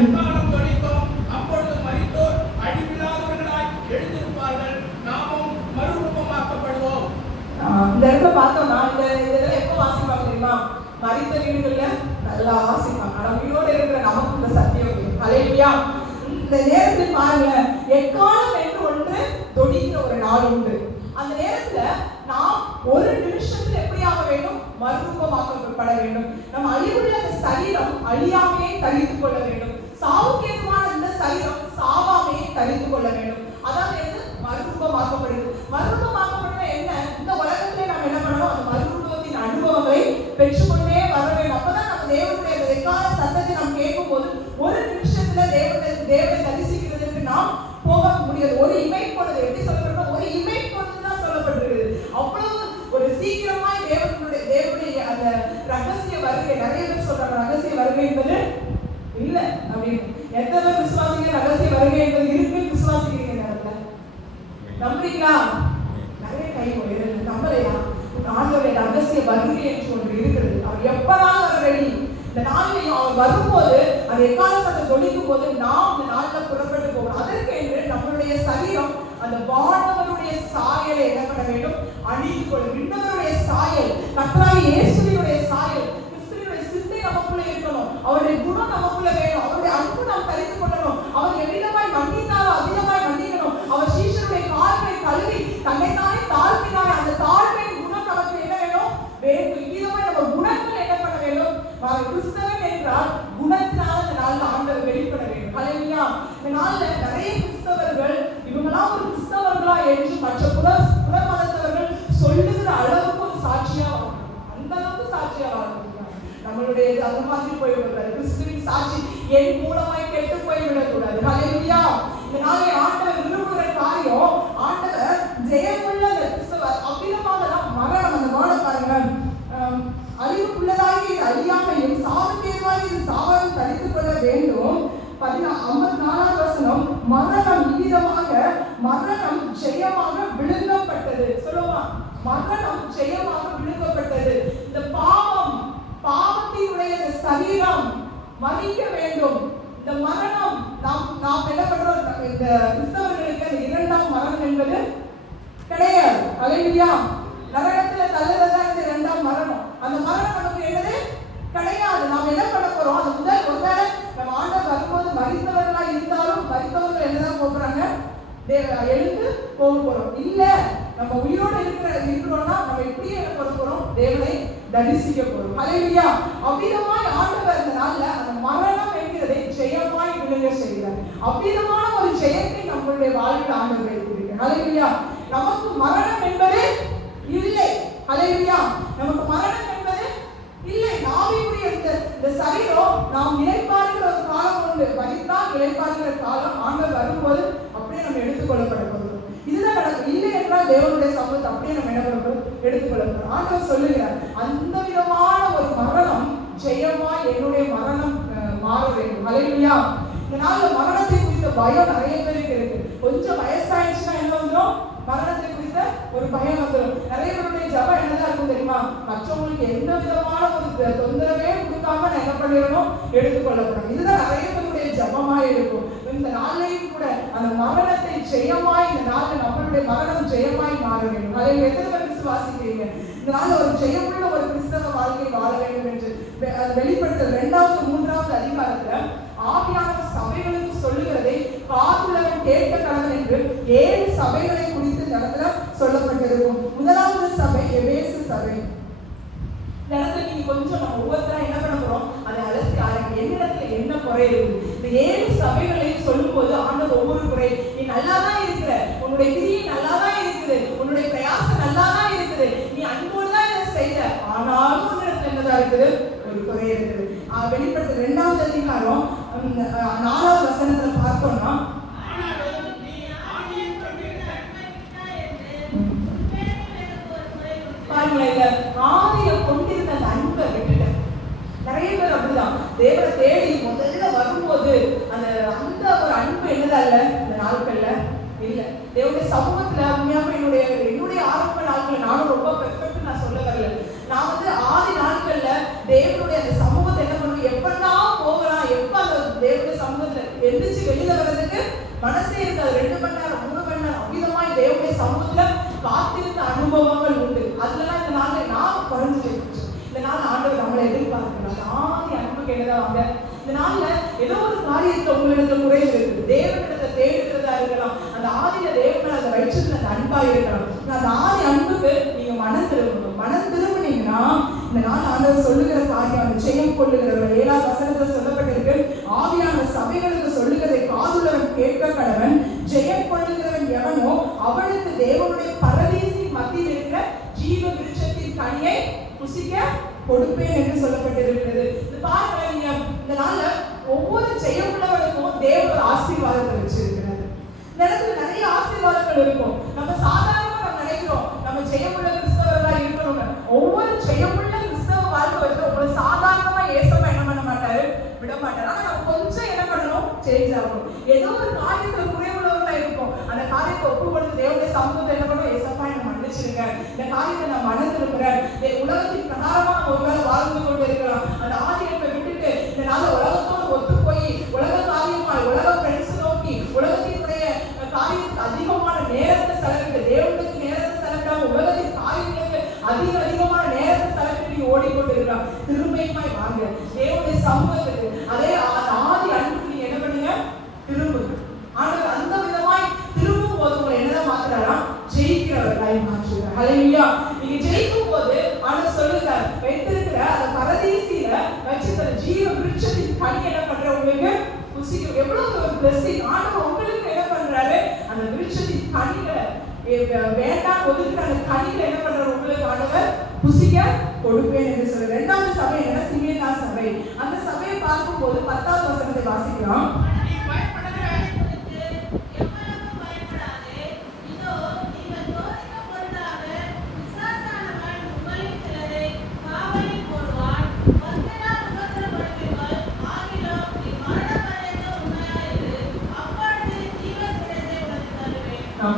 எக்காலம் தொனிக்கும், அப்பொழுது மரித்தோர் அழிவில்லாதவர்களாய் எழுந்திருப்பார்கள், நாமும் மறுரூபமாக்கப்படுவோம். இந்த இடத்துல பார்த்தோம்னா இதெல்லாம் எப்போ வாசிப்பாங்க தெரியுமா? மரித்த வீடுகள்ல நல்லா வாசிப்பாங்க. ஆனா உயிரோடு இருக்கிற நமக்கு இந்த சத்தியம். ஹல்லேலூயா. இந்த நேரத்தில் பாருங்க, எக்காலம் என்று ஒன்று தொனிக்கிற ஒரு நாள் உண்டு. அந்த நேரத்துல நாம் ஒரு நிமிஷத்துல எப்படியாக வேண்டும்? மறுரூபமாக்கப்பட வேண்டும். நம்ம அழிவுள்ள அந்த சரீரம் அழியாமையை தரித்து கொள்ள வேண்டும். சாவுக்கேதுவான இந்த சரீரம் சாவாமையை தரித்து கொள்ள வேண்டும். அதாவது மறுரூபமாக்கப்படுது. மறுரூபமாக்கப்படுறது என்ன? இந்த உலகத்திலே நாம் என்ன பண்ணணும்? அந்த மறுரூபத்தின் அனுபவங்களை பெற்றுக்கொண்டே வர வேண்டும். அப்பதான் நம்ம தேவனுடைய எக்கால சத்தத்தை நாம் கேட்கும் போது ஒரு நிமிஷத்துல தேவனை தரிசிக்கிறதுக்கு நாம் போக முடியாது. ஒரு இமை பொழுது, எப்படி சொல்லப்படும்? ஒரு இமை பொழுதுதான் சொல்லப்பட்டிருக்குது. அவ்வளவு ஒரு சீக்கிரமாய் தேவனுடைய அந்த ரகசிய வருகை. நிறைய பேர் சொல்றாங்க ரகசிய வருகை என்பது இல்ல அப்படின்னு. எத்தனை பேர் விசுவாசிக்கிற ரகசிய வருகை என்பது இருக்குன்னு விசுவாசிக்கிறீங்க? நம்புறீங்களா? நிறைய கை போயிருக்கு. நம்பலையா? ஆண்டவருடைய ரகசிய வருகை என்று ஒன்று இருக்கிறது. அவர் எப்பதான் வர ரெடி? இந்த நாளில் அவர் வரும்போது அது எக்கால சத்தம் தொனிக்கும் போது நாம் இந்த நாளில் புறப்பட்டு போகணும். அதற்கு என்று நம்மளுடைய சரீரம் அந்த வானவருடைய சாயலை என்ன பண்ண வேண்டும்? அணிந்து கொள்ளும். விண்ணவருடைய சாயல், கர்த்தராகிய இயேசுவினுடைய சாயல், கிறிஸ்துவினுடைய சிந்தை நமக்குள்ள இருக்கணும். அவருடைய குணம் நமக்குள்ள வேணும். அவருடைய அன்பு நாம் தரித்து கொள்ளணும். அவர் எவ்விதமாய் மன்னித்தாரோ அதிகமாய் மன்னிக்கணும். அவர் சீஷருடைய கால்களை கழுவி தன்னைத்தானே தாழ்த்தினாரே, அந்த தாழ்மையின் குணம் நமக்கு என்ன வேணும்? வேண்டும். இவ்விதமாய் நம்ம குணங்கள் என்ன பண்ண வேண்டும்? கிறிஸ்தவன் என்றால் குணத்தினால் இந்த நாளில் ஆண்டவர் வெளிப்பட வேண்டும். ஹல்லேலூயா. இந்த நாளில் நிறைய கிறிஸ்தவர்கள் இவங்களாம் ஒரு கிறிஸ்தவர்களா என்று மற்ற புற மதத்தவர்கள் சொல்லுகிற அளவுக்கு ஒரு சாட்சியா வாழணும். அந்த அளவுக்கு சாட்சியா வாழணும். நம்மளுடைய அந்த மாதிரி போய்விடக்கூடாது. கிறிஸ்துவின் சாட்சி என் மூலமாய் கெட்டு போய்விடக்கூடாது. ஹல்லேலூயா. இந்த நாளை ஆண்டவர் விரும்புகிற காரியம், ஆண்டவர் ஜெயமுள்ள கிறிஸ்தவர் அவ்விதமாக மரணம் ஜெயமாக விழுங்கப்பட்டது. இந்த பாவத்தினுடைய இந்த சரீரம் மறிக்க வேண்டும். இந்த மரணம் நாம் என்ன பண்றோம்? இந்த கிறிஸ்தவர்களுக்கு அந்த இரண்டாம் மரணம் என்பது கிடையாது. அல்லேலூயா. நரகத்துல தள்ளுறதா இந்த இரண்டாம் மரணம். அந்த மரணம் நமக்கு என்னது கிடையாது. நாம் என்ன பண்ண போறோம்? அது முதல் ஒருவேளை நம்ம ஆண்டவர் வரும்போது மரித்தவர்களா இருந்தாலும் மரித்தவர்கள் என்னதான் போறாங்க? எழுந்து போக போறோம். இல்ல நம்ம உயிரோடு இருக்கிறோம்னா நம்ம எப்படியே என்ன பண்ண போறோம்? தேவனை தரிசிக்க போறோம். அல்லேலூயா. அவ்விதமாய் ஆண்டவர் இந்த நாள்ல அந்த மரணம் என்கிறதை ஜெயமாய் விழுங்க செய்கிறார். அவ்விதமான ஒரு ஜெயத்தை நம்மளுடைய வாழ்வில் ஆண்டவர் வைத்திருக்கிறார். அல்லேலூயா. நமக்கு மரணம் என்பது இல்லை. அல்லேலூயா. நமக்கு மரணம் என்பது இல்லை. நாவினுடைய இந்த சரீரம் நாம் இளைப்பாறுகிற ஒரு காலம் உண்டு. மரித்தால் இளைப்பாறுகிற காலம் ஆண்டவர் வரும்போது அப்படியே நம்ம எடுத்துக்கொள்ளப்பட போகிறோம். இதுதான் நடக்கும். இல்லை என்றால் தேவனுடைய சமூகத்தை அப்படியே நம்ம என்ன பண்ணுறோம்? எடுத்துக்கொள்ளப்படுறோம். ஆண்டவர் சொல்லுகிறார், அந்த விதமான ஒரு மரணம் ஜெயமா என்னுடைய மரணம் மாற வேண்டும். அல்லேலூயா. இந்த நாள்ல மரணத்தை குறித்த பயம் நிறைய பேருக்கு இருக்கு. கொஞ்சம் வயசாயிடுச்சுன்னா என்ன வந்துடும்? மரணத்தை குறித்த ஒரு பயம் வந்துடும். நிறைய பேருடைய ஜபம் என்னதான் இருக்கும் தெரியுமா? மற்றவங்களுக்கு எந்த விதமான ஒரு தொந்தரவே கொடுக்காம நான் என்ன பண்ணிடணும்? எடுத்துக்கொள்ளப்படும். இதுதான் நிறைய பேருடைய ஜபமாய் இருக்கும். இந்த நாளையும் கூட அந்த மரணத்தை ஜெயமாய், இந்த நாள்ல நம்மளுடைய மரணம் ஜெயமாய் மாற வேண்டும். அதை எத்தனை பேர் விசுவாசிக்கிறீங்க? இந்த நாள் ஒரு ஜெயமுள்ள ஒரு கிறிஸ்தவ வாழ்க்கை வாழ வேண்டும் என்று வெளிப்படுத்த 2வது 3வது அதிகாரத்துல ஆவியானவர் சபைகளுக்கு சொல்லுகிறதை காதுள்ளவன் கேட்க கடவன் என்று 7 சபைகளை குறித்து இந்த இடத்துல சொல்லப்பட்டிருக்கும். முதலாவது சபை எபேசு சபை. இந்த இடத்துல நீங்க கொஞ்சம் நம்ம ஒவ்வொருத்தரா என்ன பண்ண போறோம்? அதை அலசி ஆரம்பி. என்னிடத்துல என்ன குறை இருக்குது? இந்த 7 சபைகளையும் சொல்லும் போது ஆண்டவர் ஒவ்வொரு குறை, நீ நல்லாதான் இருக்கிற, உன்னுடைய கிரியை நல்லாதான் இருக்குது, உன்னுடைய பிரயாசம் நல்லாதான் இருக்குது, நீ அன்போடு தான் இதை செய்த, ஆனாலும் உன்னிடத்துல என்னதான் இருக்குது? ஒரு குறை இருக்குது. வெளிப்படுத்த 2வது அதிகாரம் 4வது வசனத்துல பார்த்தோம்னா, பாருங்க, ஆதியில கொண்டிருந்த அந்த அன்பை விட்டுட்டேன். நிறைய பேர் அப்படிதான் தேவனை தேடி முதல்ல வரும்போது அந்த ஒரு அன்பு என்னதல்ல இந்த நாட்கள்ல இல்ல. தேவனுடைய சமூகத்துல உண்மையாக என்னுடைய ஆரம்ப நாட்கள் நானும் ரொம்ப பெர்ஃபெக்ட் நான் சொல்ல வரல. நான் ஆதி நாட்கள்ல தேவனுடைய அந்த சமூகத்தை என்ன பண்ணுவோம்? எப்பெல்லாம் போகலாம், எப்ப அந்த தேவனுடைய சமூகத்துல எந்திரிச்சு வெளியில வர்றதுக்கு மனசே இருக்காது. 2 மணி நேரம் 3 மணி நேரம் அவ்விதமாய் தேவனுடைய சமூகத்துல காத்திருந்த அனுபவங்கள் உண்டு. அதுலலாம் இந்த நாள்ல நான் குறைஞ்சு இந்த நாள் ஆண்டவர் நம்மளை எதிர்பார்க்கிறார். ஆதி அன்புக்கு என்னதான் வாங்க. இந்த நாள்ல ஏதோ ஒரு காரியத்துல உங்களிடத்துல குறைவு இருக்குது. தேவனிடத்தை தேடுகிறதா இருக்கலாம். அந்த ஆதியில தேவனை அந்த வயிற்றுல அந்த அன்பா இருக்கலாம். அந்த ஆதி அன்புக்கு நீங்க மனம் திரும்பணும். மனம் திரும்பினீங்கன்னா இந்த நாள் ஆண்டவர் சொல்லுகிற காரியம் அந்த ஜெயம் கொள்ளுகிறவர் 7வது வசனத்துல சொல்லப்பட்டிருக்கு, ஆவியான சபைகளுக்கு சொல்லுகிறதை காதுள்ளவன் கேட்க கடவன், ஜெயம் கொள்ளுகிறவன் எவனோ அவனுக்கு தேவனுடைய பரதீசி மத்தியில் இருக்கிற ஜீவ விருட்சத்தின் கனியை புசிக்க கொடுப்பேன் என்று சொல்லப்பட்டிருக்கிறது. இது பாருங்க, நீங்க இந்த நாள்ல ஒவ்வொரு ஜெயமுள்ளவனுக்கும் தேவன் ஆசீர்வாதத்தை வச்சிருக்கிறார். இந்த இடத்துல நிறைய ஆசீர்வாதங்கள் இருக்கும். நம்ம சாதாரணமா நம்ம நினைக்கிறோம் நம்ம ஜெயமுள்ள கிறிஸ்தவர்களா இருக்கணும்னு. ஒவ்வொரு ஜெயமுள்ள கிறிஸ்தவ வாழ்க்கை வச்சு உங்களை சாதாரணமா ஏசமா என்ன பண்ண மாட்டாரு? விட மாட்டாரு. ஆனா நம்ம கொஞ்சம் என்ன பண்ணணும்? சேஞ்ச் ஆகணும். ஏதோ ஒரு காரியத்துல குறைவுள்ளவர்களா இருக்கும். அந்த காரியத்தை ஒப்பு கொடுத்து தேவனுடைய சமூகத்தை என்ன பண்ணணும்? ஏசப்பா என்ன மன்னிச்சிருங்க, இந்த காரியத்தை நான் மனதிருக்கிறேன். உலகத்தின் பிரகாரமா நம்ம ஒருவேளை வாழ்ந்து கொண்டு இருக்கலாம். அந்த ஆதியத்தை விட்டுட்டு இந்த நாள் உலகத்தோடு ஒத்து போய் உலக காரியமாய் உலக ஃப்ரெண்ட்ஸ் நோக்கி உலகத்தினுடைய காரியத்துக்கு அதிகமான நேரத்தை செலவிட்டு தேவனுக்கு நேரத்தை செலவிடாம உலகத்தின் காரியங்களுக்கு அதிகமான நேரத்தை செலவிட்டு நீங்க ஓடிக்கொண்டிருக்கலாம். திரும்பியுமாய் வாங்க தேவனுடைய சமூகத்துக்கு. அதே ஆதி அன்புக்கு நீங்க என்ன பண்ணுங்க? திரும்புங்க. ஆனால் அந்த விதமாய் திரும்பும் போது உங்களை என்னதான் மாத்துறாரா? ஜெயிக்கிறவர்களாய் மாற்றுகிறார். ஹல்லேலூயா. நீங்க ஜெயிக்கும் போது ஆண்டவர் சொல்லுகிறார், வைத்திருக்கிற அந்த பரதீசில வச்சிருக்கிற ஜீவ விருட்சத்தின் கனி என்ன பண்ற உங்களுக்கு புசிக்க. எவ்வளவு ஒரு பிளஸிங். ஆண்டவர் உங்களுக்கு என்ன பண்றாரு? அந்த விருட்சத்தின் கனிகளை வேண்டாம் ஒதுக்கிற அந்த கனிகளை என்ன பண்றாரு? உங்களுக்கு ஆண்டவர் புசிக்க கொடுப்பேன் என்று சொல்ற 2வது சபை என்ன? சிமியோனா சபை. அந்த சபையை பார்க்கும்போது 10வது வசனத்தை வாசிக்கலாம்.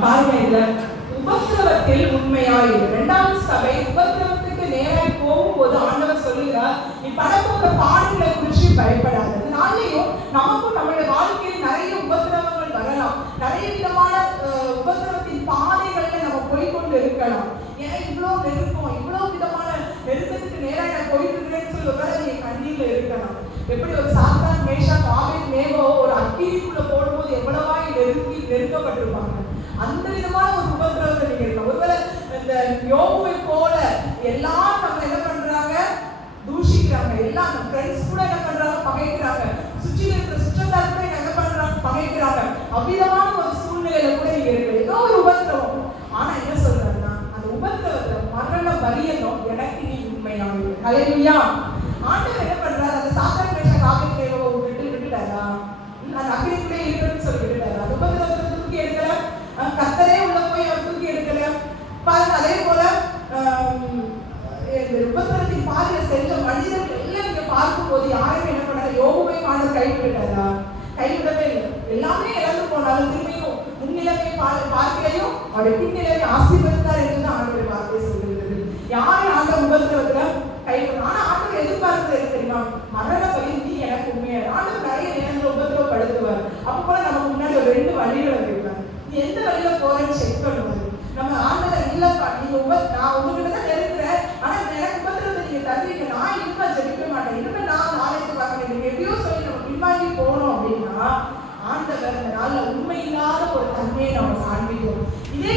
பாருங்க, இதுல உபத்திரவத்தில் உண்மையாயிரு. இரண்டாவது சபை உபத்திரவத்துக்கு நேராய் போகும்போது ஆண்டவர் சொல்லுகிறார், நீ படப்போகிற பாடுகளை குறித்து பயப்படாத. இதனாலேயும் நமக்கும் நம்மளுடைய வாழ்க்கையில் நிறைய உபத்திரவங்கள் வரலாம். நிறைய விதமான உபத்திரவத்தின் பாதைகள்ல நம்ம போய்கொண்டு இருக்கலாம். ஏன் இவ்வளவு நெருக்கம், இவ்வளவு விதமான நெருக்கத்துக்கு நேராக நான் போயிட்டு இருக்கிறேன்னு சொல்லி ஒருவேளை நீங்க கண்ணீர்ல இருக்கலாம். எப்படி ஒரு சாத்தான் மேஷாக் ஆபேத்நேகோ ஒரு அக்கினிக்குள்ள போடும்போது எவ்வளவா நெருக்கப்பட்டிருப்பாங்க. அந்த விதமான ஒரு உபத்திரவத்தை நீங்க இருக்கலாம். ஒருவேளை இந்த யோபுவை போல எல்லாம் நம்ம என்ன பண்றாங்க, தூஷிக்கிறாங்க. எல்லாம் நம்ம ஃப்ரெண்ட்ஸ் கூட என்ன பண்றாங்க, பகைக்கிறாங்க. சுற்றி இருக்கிற சுற்றத்தார் கூட என்ன பண்றாங்க, பகைக்கிறாங்க. அவ்விதமான ஒரு சூழ்நிலையில கூட நீங்க இருக்கு. ஏதோ ஒரு உபத்திரவம். ஆனா என்ன சொல்றாருன்னா, அந்த உபத்திரவத்தை மரண பரியந்தம் எனக்கு நீ உண்மையானது. ஹல்லேலூயா. ஆண்டவர் என்ன பண்றாரு, அந்த சாத்தான் மேஷாக் ஆபேத்நேகோவை விட்டுட்டாரா? அந்த அக்கினிக்குள்ளே இருக்கிறேன்னு சொல்லி விட்டுட்டாரா? அந்த உபத்திரவத்தை தூக்கி எடுக்கல. கர்த்தரே உள்ள போய் அவர் தூக்கி எடுக்கல. பாருங்க, அதே போல உபத்திரத்தின் பாதையில சென்ற மனிதர்கள் எல்லாம் நீங்க பார்க்கும்போது யாருமே என்ன பண்ணாரு, யோபுவை ஆண்டவர் கைவிட்டாரா? கைவிடவே இல்லை. எல்லாமே இழந்து போனாலும் திரும்பியும் முன்னிலைமை பார்க்கையும் அவருடைய பின்னிலைமை ஆசீர்வதித்தார் என்றுதான் ஆண்டவர் வார்த்தை சொல்லுகிறது. யாரும் ஆண்டவர் உபத்திரவத்துல கைவிடும். ஆனா ஆண்டவர் எதிர்பார்க்கிறது என்ன தெரியுமா, மரண பரிந்து எனக்கு உண்மையா. ஆண்டவர் நிறைய நேரங்கள் உபத்திரவப்படுத்துவார். அப்ப கூட நமக்கு முன்னாடி ஒரு 2 வழிகளை வைப்பார். நீ எந்த வழியில போறேன்னு செக் பண்ணுவாரு. நம்ம ஆண்டவர் இல்லப்பா, நீங்க நான் உங்ககிட்ட தான் நெருங்குறேன், ஆனா எனக்கு உபத்திரவத்தை நீங்க தருவீங்க, நான் இனிமே ஜெபிக்க மாட்டேன், இனிமே நான் நாளைக்கு பார்க்கணும், நீங்க எப்படியோ சொல்லி நம்ம பின்வாங்கி போனோம் அப்படின்னா ஆண்டவர் இந்த நாள்ல உண்மை இல்லாத ஒரு தன்மையை நம்ம காண்பிக்கிறோம். இது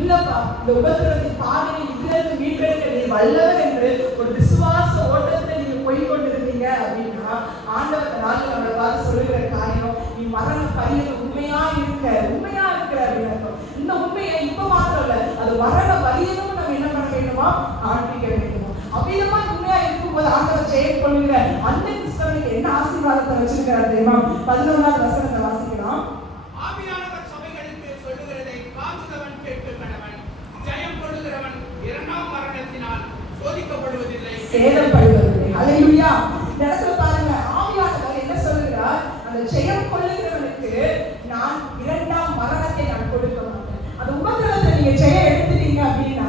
இல்லப்பா, இந்த உபத்திரவத்தின் பாதையை இதிலிருந்து மீட்டெடுக்க நீ வல்லவர் என்று ஒரு விசுவாச ஓட்டத்துல நீங்க போய் கொண்டிருந்தீங்க அப்படின்னா ஆண்டவர் இந்த நாள்ல நம்மளை பார்த்து சொல்லுகிற காரியம், நீ மரண பரியந்தம் உண்மையா இருக்கிற அப்படின்னு. இந்த உண்மையை இப்ப மாத்திரம் இல்ல, அது மரண பரியந்தம் நம்ம என்ன பண்ண வேண்டுமா, காண்பிக்க வேண்டுமா. அவ்விதமா உண்மையா இருக்கும்போது ஆண்டவர் ஜெயம் கொள்ளுகிற அந்த கிறிஸ்தவனுக்கு என்ன ஆசீர்வாதத்தை வச்சிருக்கிறார் தெரியுமா? 11வது வசனத்தை வாசிக்கலாம். ஆவியானவர் சபைகளுக்கு சொல்லுகிறதை காதுள்ளவன் கேட்டு கடவன். ஜெயம் கொள்ளுகிறவன் இரண்டாம் மரணத்தினால் சோதிக்கப்படுவதில்லை, சேதப்படுவதில்லை. ஹல்லேலூயா. இந்த இடத்துல பாருங்க, ஆவியானவர் என்ன சொல்லுகிறார், அந்த ஜெயம் கொள்ளுகிறவனுக்கு நான் இரண்டாம் மரணத்தை நான் கொடுக்க மாட்டேன். அந்த உபத்திரவத்தை நீங்க ஜெயம் எடுத்துட்டீங்க அப்படின்னா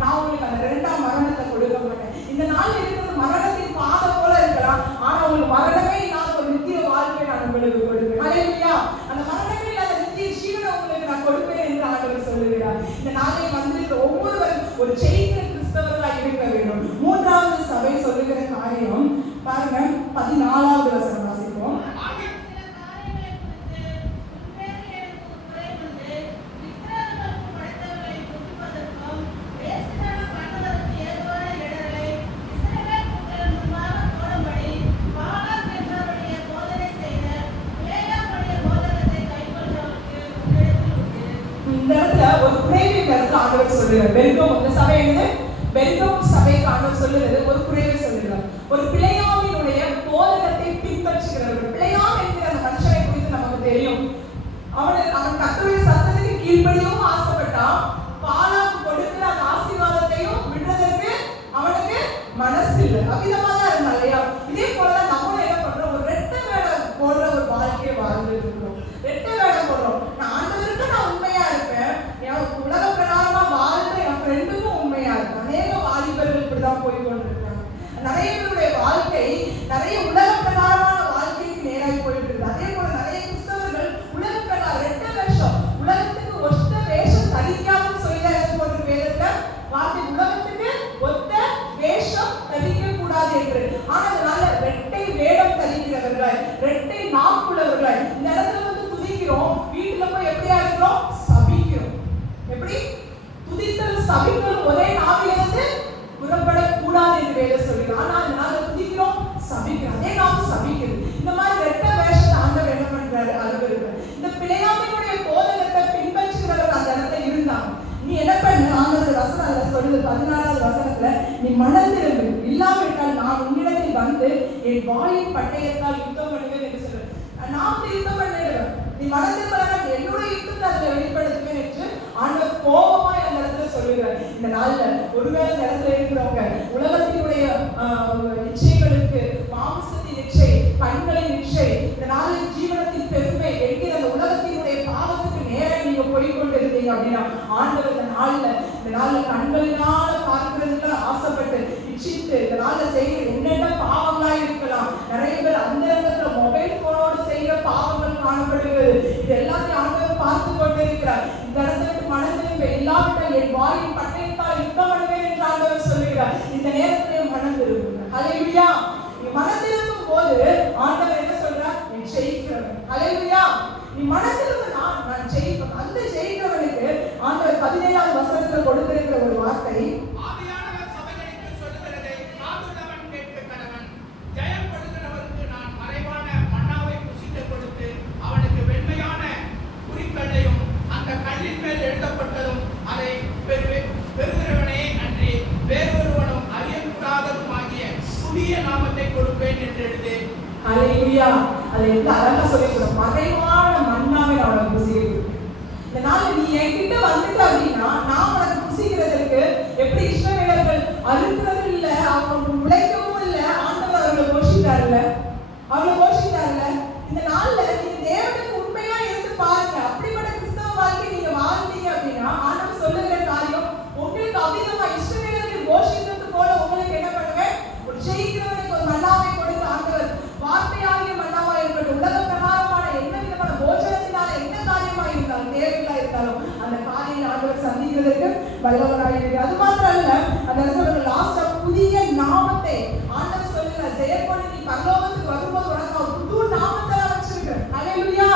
நான் உங்களுக்கு அந்த இரண்டாம் மரணத்தை கொடுக்க மாட்டேன். இந்த நாள் இருக்கிறது மரணத்தின் பாதை போல இருக்கலாம், ஆனா உங்களுக்கு மரணமே இல்லாத ஒரு நித்திய வாழ்க்கையை நான் உங்களுக்கு கொடுப்பேன். ஹல்லேலூயா. அந்த மரணமே இல்லாத நித்திய ஜீவனை உங்களுக்கு நான் கொடுப்பேன் என்று ஆண்டவர் சொல்லுகிறார். இந்த நாளை வந்திருக்கிற ஒவ்வொருவரும் ஒரு ஜெயிக்கிற கிறிஸ்தவர்களாக இருக்க வேண்டும். 3வது சபை சொல்லுகிற காரியம் பாருங்க, 14வது வசனம் வாசிப்போம். இந்த இடத்துல ஒரு குறைவை கருத்து ஆண்டவர் சொல்லுகிறார். பெர்கமு, இந்த சபை என்னது, பெர்கமு சபைக்கு ஆண்டவர் சொல்லுகிறது ஒரு குறைவை சொல்லுகிறார். ஒரு பிழையாமினுடைய போதகத்தை பின்பற்றுகிறவர்கள். பிழையாம் என்கிற அந்த மனுஷனை குறித்து நமக்கு தெரியும். அவன் கர்த்தருடைய சத்தத்துக்கு கீழ்ப்படியவும் ஆசைப்பட்டான். பாலாக்கு கொடுக்கிற அந்த ஆசீர்வாதத்தையும் விடுறதற்கு அவனுக்கு மனசு இல்லை. அவ்விதமா தான் இருந்தா இல்லையா? இதே போலதான் நம்மளும் என்ன பண்றோம், ஒரு ரெட்டை வேடம் போடுற ஒரு வாழ்க்கையை வாழ்ந்துட்டு இருக்கிறோம். ரெட்டை வேடம் போடுறோம். நான் ஆண்டவருக்கு நான் உண்மையா இருப்பேன், என் உலக பிரகாரமா வாழ்ற என் ஃப்ரெண்டுக்கும் உண்மையா இருப்பேன். அநேக வாலிபர்கள் இப்படிதான் போய் கொண்டிருக்காங்க. நிறைய பேருடைய வாழ்க்கை நிறைய உலக பிரகாரமான வாழ்க்கைக்கு நேராக போயிட்டு இருக்கு. அதே போல நிறைய கிறிஸ்தவர்கள் உலக பிரகாரம் ரெட்டை வேஷம், உலகத்துக்கு ஒத்த வேஷம் தரிக்காமல் சொல்லிதான் போன்ற வேதத்துல வார்த்தை, உலகத்துக்கு ஒத்த வேஷம் தரிக்க கூடாது என்று. ஆனா அதனால ரெட்டை வேடம் தரிக்கிறவர்களாய், ரெட்டை நாக்குள்ளவர்களாய் இந்த இடத்துல வந்து துதிக்கிறோம். வீட்டுல போய் எப்படியா இருக்கிறோம், சபிக்கிறோம். எப்படி துதித்தல் சபித்தல் ஒரே நாவிலிருந்து புறப்படக்கூடாது என்று வேதம் சொல்லுது. ஆனா அதனால துதிக்கிறோம், சபிக்கிறோம். அதே நாம் சபிக்கிறது. இந்த மாதிரி ரெட்டை வேஷத்தை ஆண்டவர் என்ன பண்றாரு, அலுவலர். இந்த பிழையாமையுடைய போதகத்தை பின்பற்றுகிறவர் அந்த இடத்துல இருந்தாங்க. நீ என்ன பண்ணு, ஆண்டவர் வசனம் அதுல சொல்லுது 14வது வசனத்துல, நீ மனம் திரும்பு, இல்லாவிட்டால் நான் உன்னிடத்தில் வந்து என் வாயின் பட்டயத்தால் யுத்தம் பண்ணுவேன் என்று சொல்லுவேன். நான் யுத்தம் பண்ணிடுவேன், நீ மனம் திரும்பலாம், என்னுடைய யுத்தத்தை அதுல வெளிப்படுத்துவேன் என்று ஆண்டவர் கோபமாய் அந்த இடத்துல சொல்லுகிறார். இந்த நாள்ல ஒருவேளை இந்த இடத்துல இருக்கிறவங்க உலகத்தினுடைய நிச்சயங்களுக்கு, மாம்சத்தின் நிச்சை, கண்களின் நிச்சை, இந்த நாளில் ஜீவனத்தின் பெருமை என்கிற அந்த உலகத்தினுடைய பாவத்துக்கு நேரம் நீங்க போய்கொண்டிருந்தீங்க செய்யுங்க அப்படின்னா ஆண்டவர் இந்த நாள்ல கண்களினால பார்க்கிறதுக்கு ஆசைப்பட்டு இச்சித்து இந்த நாள்ல செய்கிற என்னென்ன பாவங்களா இருக்கலாம். நிறைய பேர் அந்த இடத்துல மொபைல் போனோடு செய்கிற பாவங்கள் காணப்படுகிறது. இது எல்லாத்தையும் ஆண்டவர் பார்த்து கொண்டு இருக்கிறார். இந்த இடத்துல மனதில் இல்லாவிட்டால் என் வாயின் பட்டயத்தால் யுத்தம் பண்ணுவேன் என்று ஆண்டவர் சொல்லுகிறார். இந்த நேரத்திலே மனம் திரும்புங்க. ஹல்லேலூயா. நீ மனம் திரும்பும் போது ஆண்டவர் என்ன சொல்றார்? நீ ஜெயிக்கிறவன். ஹல்லேலூயா. நீ மனம் திரும்பினா நான் ஜெயிப்பேன். அந்த ஜெயிக்கிறவனுக்கு ஆண்டவர் 17வது வசனத்தில் கொடுத்திருக்கிற ஒரு வார்த்தை, ஆவியானவர் சபைகளுக்கு சொல்லுகிறதை காதுள்ளவன் கேட்க கடவன். ஜெயம் கொள்கிறவனுக்கு நான் மறைவான மன்னாவை புசிக்க கொடுத்து அவனுக்கு வெண்மையான குறிக்கல்லையும் அந்த கல்லின் மேல் எழுதப்பட்டதும் அதை பெறுகிறவனே அன்றி வேறொருவனும் அறியக்கூடாததும் ஆகிய புதிய நாமத்தை கொடுப்பேன் என்று எழுது. ஹல்லேலூயா. அதை எந்த அழகா சொல்லிக்கிறோம், மறைவான மன்னாவை அவனுக்கு புசிக்கிறது. இந்த நாள் நீ என்கிட்ட வந்துட்ட அப்படின்னா நான் உனக்கு புசிக்கிறதுக்கு எப்படி இஸ்ரவேலர்கள் அறுக்கிறது இல்ல, அவங்க உழைக்கவும் இல்ல, ஆண்டவர் அவர்களை போஷித்தார்ல. இந்த நாள்ல நீங்க தேவனுக்கு உண்மையா இருந்து பாருங்க. அப்படிப்பட்ட கிறிஸ்தவ வாழ்க்கை நீங்க வாழ்ந்தீங்க அப்படின்னா ஆண்டவர் சொல்லுகிற காரியம் உங்களுக்கு அவிதமா இஸ்ரவேலர்கள் போஷிக்கிறது போல உங்களுக்கு என்ன பண்ணுவேன், ஒரு ஜெயிக்கிறவனுக்கு ஒரு மன்னாவை கொடுத்து ஆண்டவர் வார்த்தையாகிய மன்னாவா இருக்கட்டும், உலக பிரகாரமான என்ன விதமான போஜனத்தினால என்ன காரியமா இருந்தாலும் தேவையா இருந்தாலும் அந்த காரியம் ஆண்டவர் சந்திக்கிறதுக்கு வல்லவராக இருக்கு. அது மாத்திரம் இல்ல, அந்த இடத்துல லாஸ்டா புதிய நாமத்தை ஆண்டவர் சொல்லுகிறார். ஜெயக்கொண்டு நீ பரலோகத்துக்கு வரும்போது உனக்கு ஒரு புது நாமத்தை வச்சிருக்க. ஹல்லேலூயா.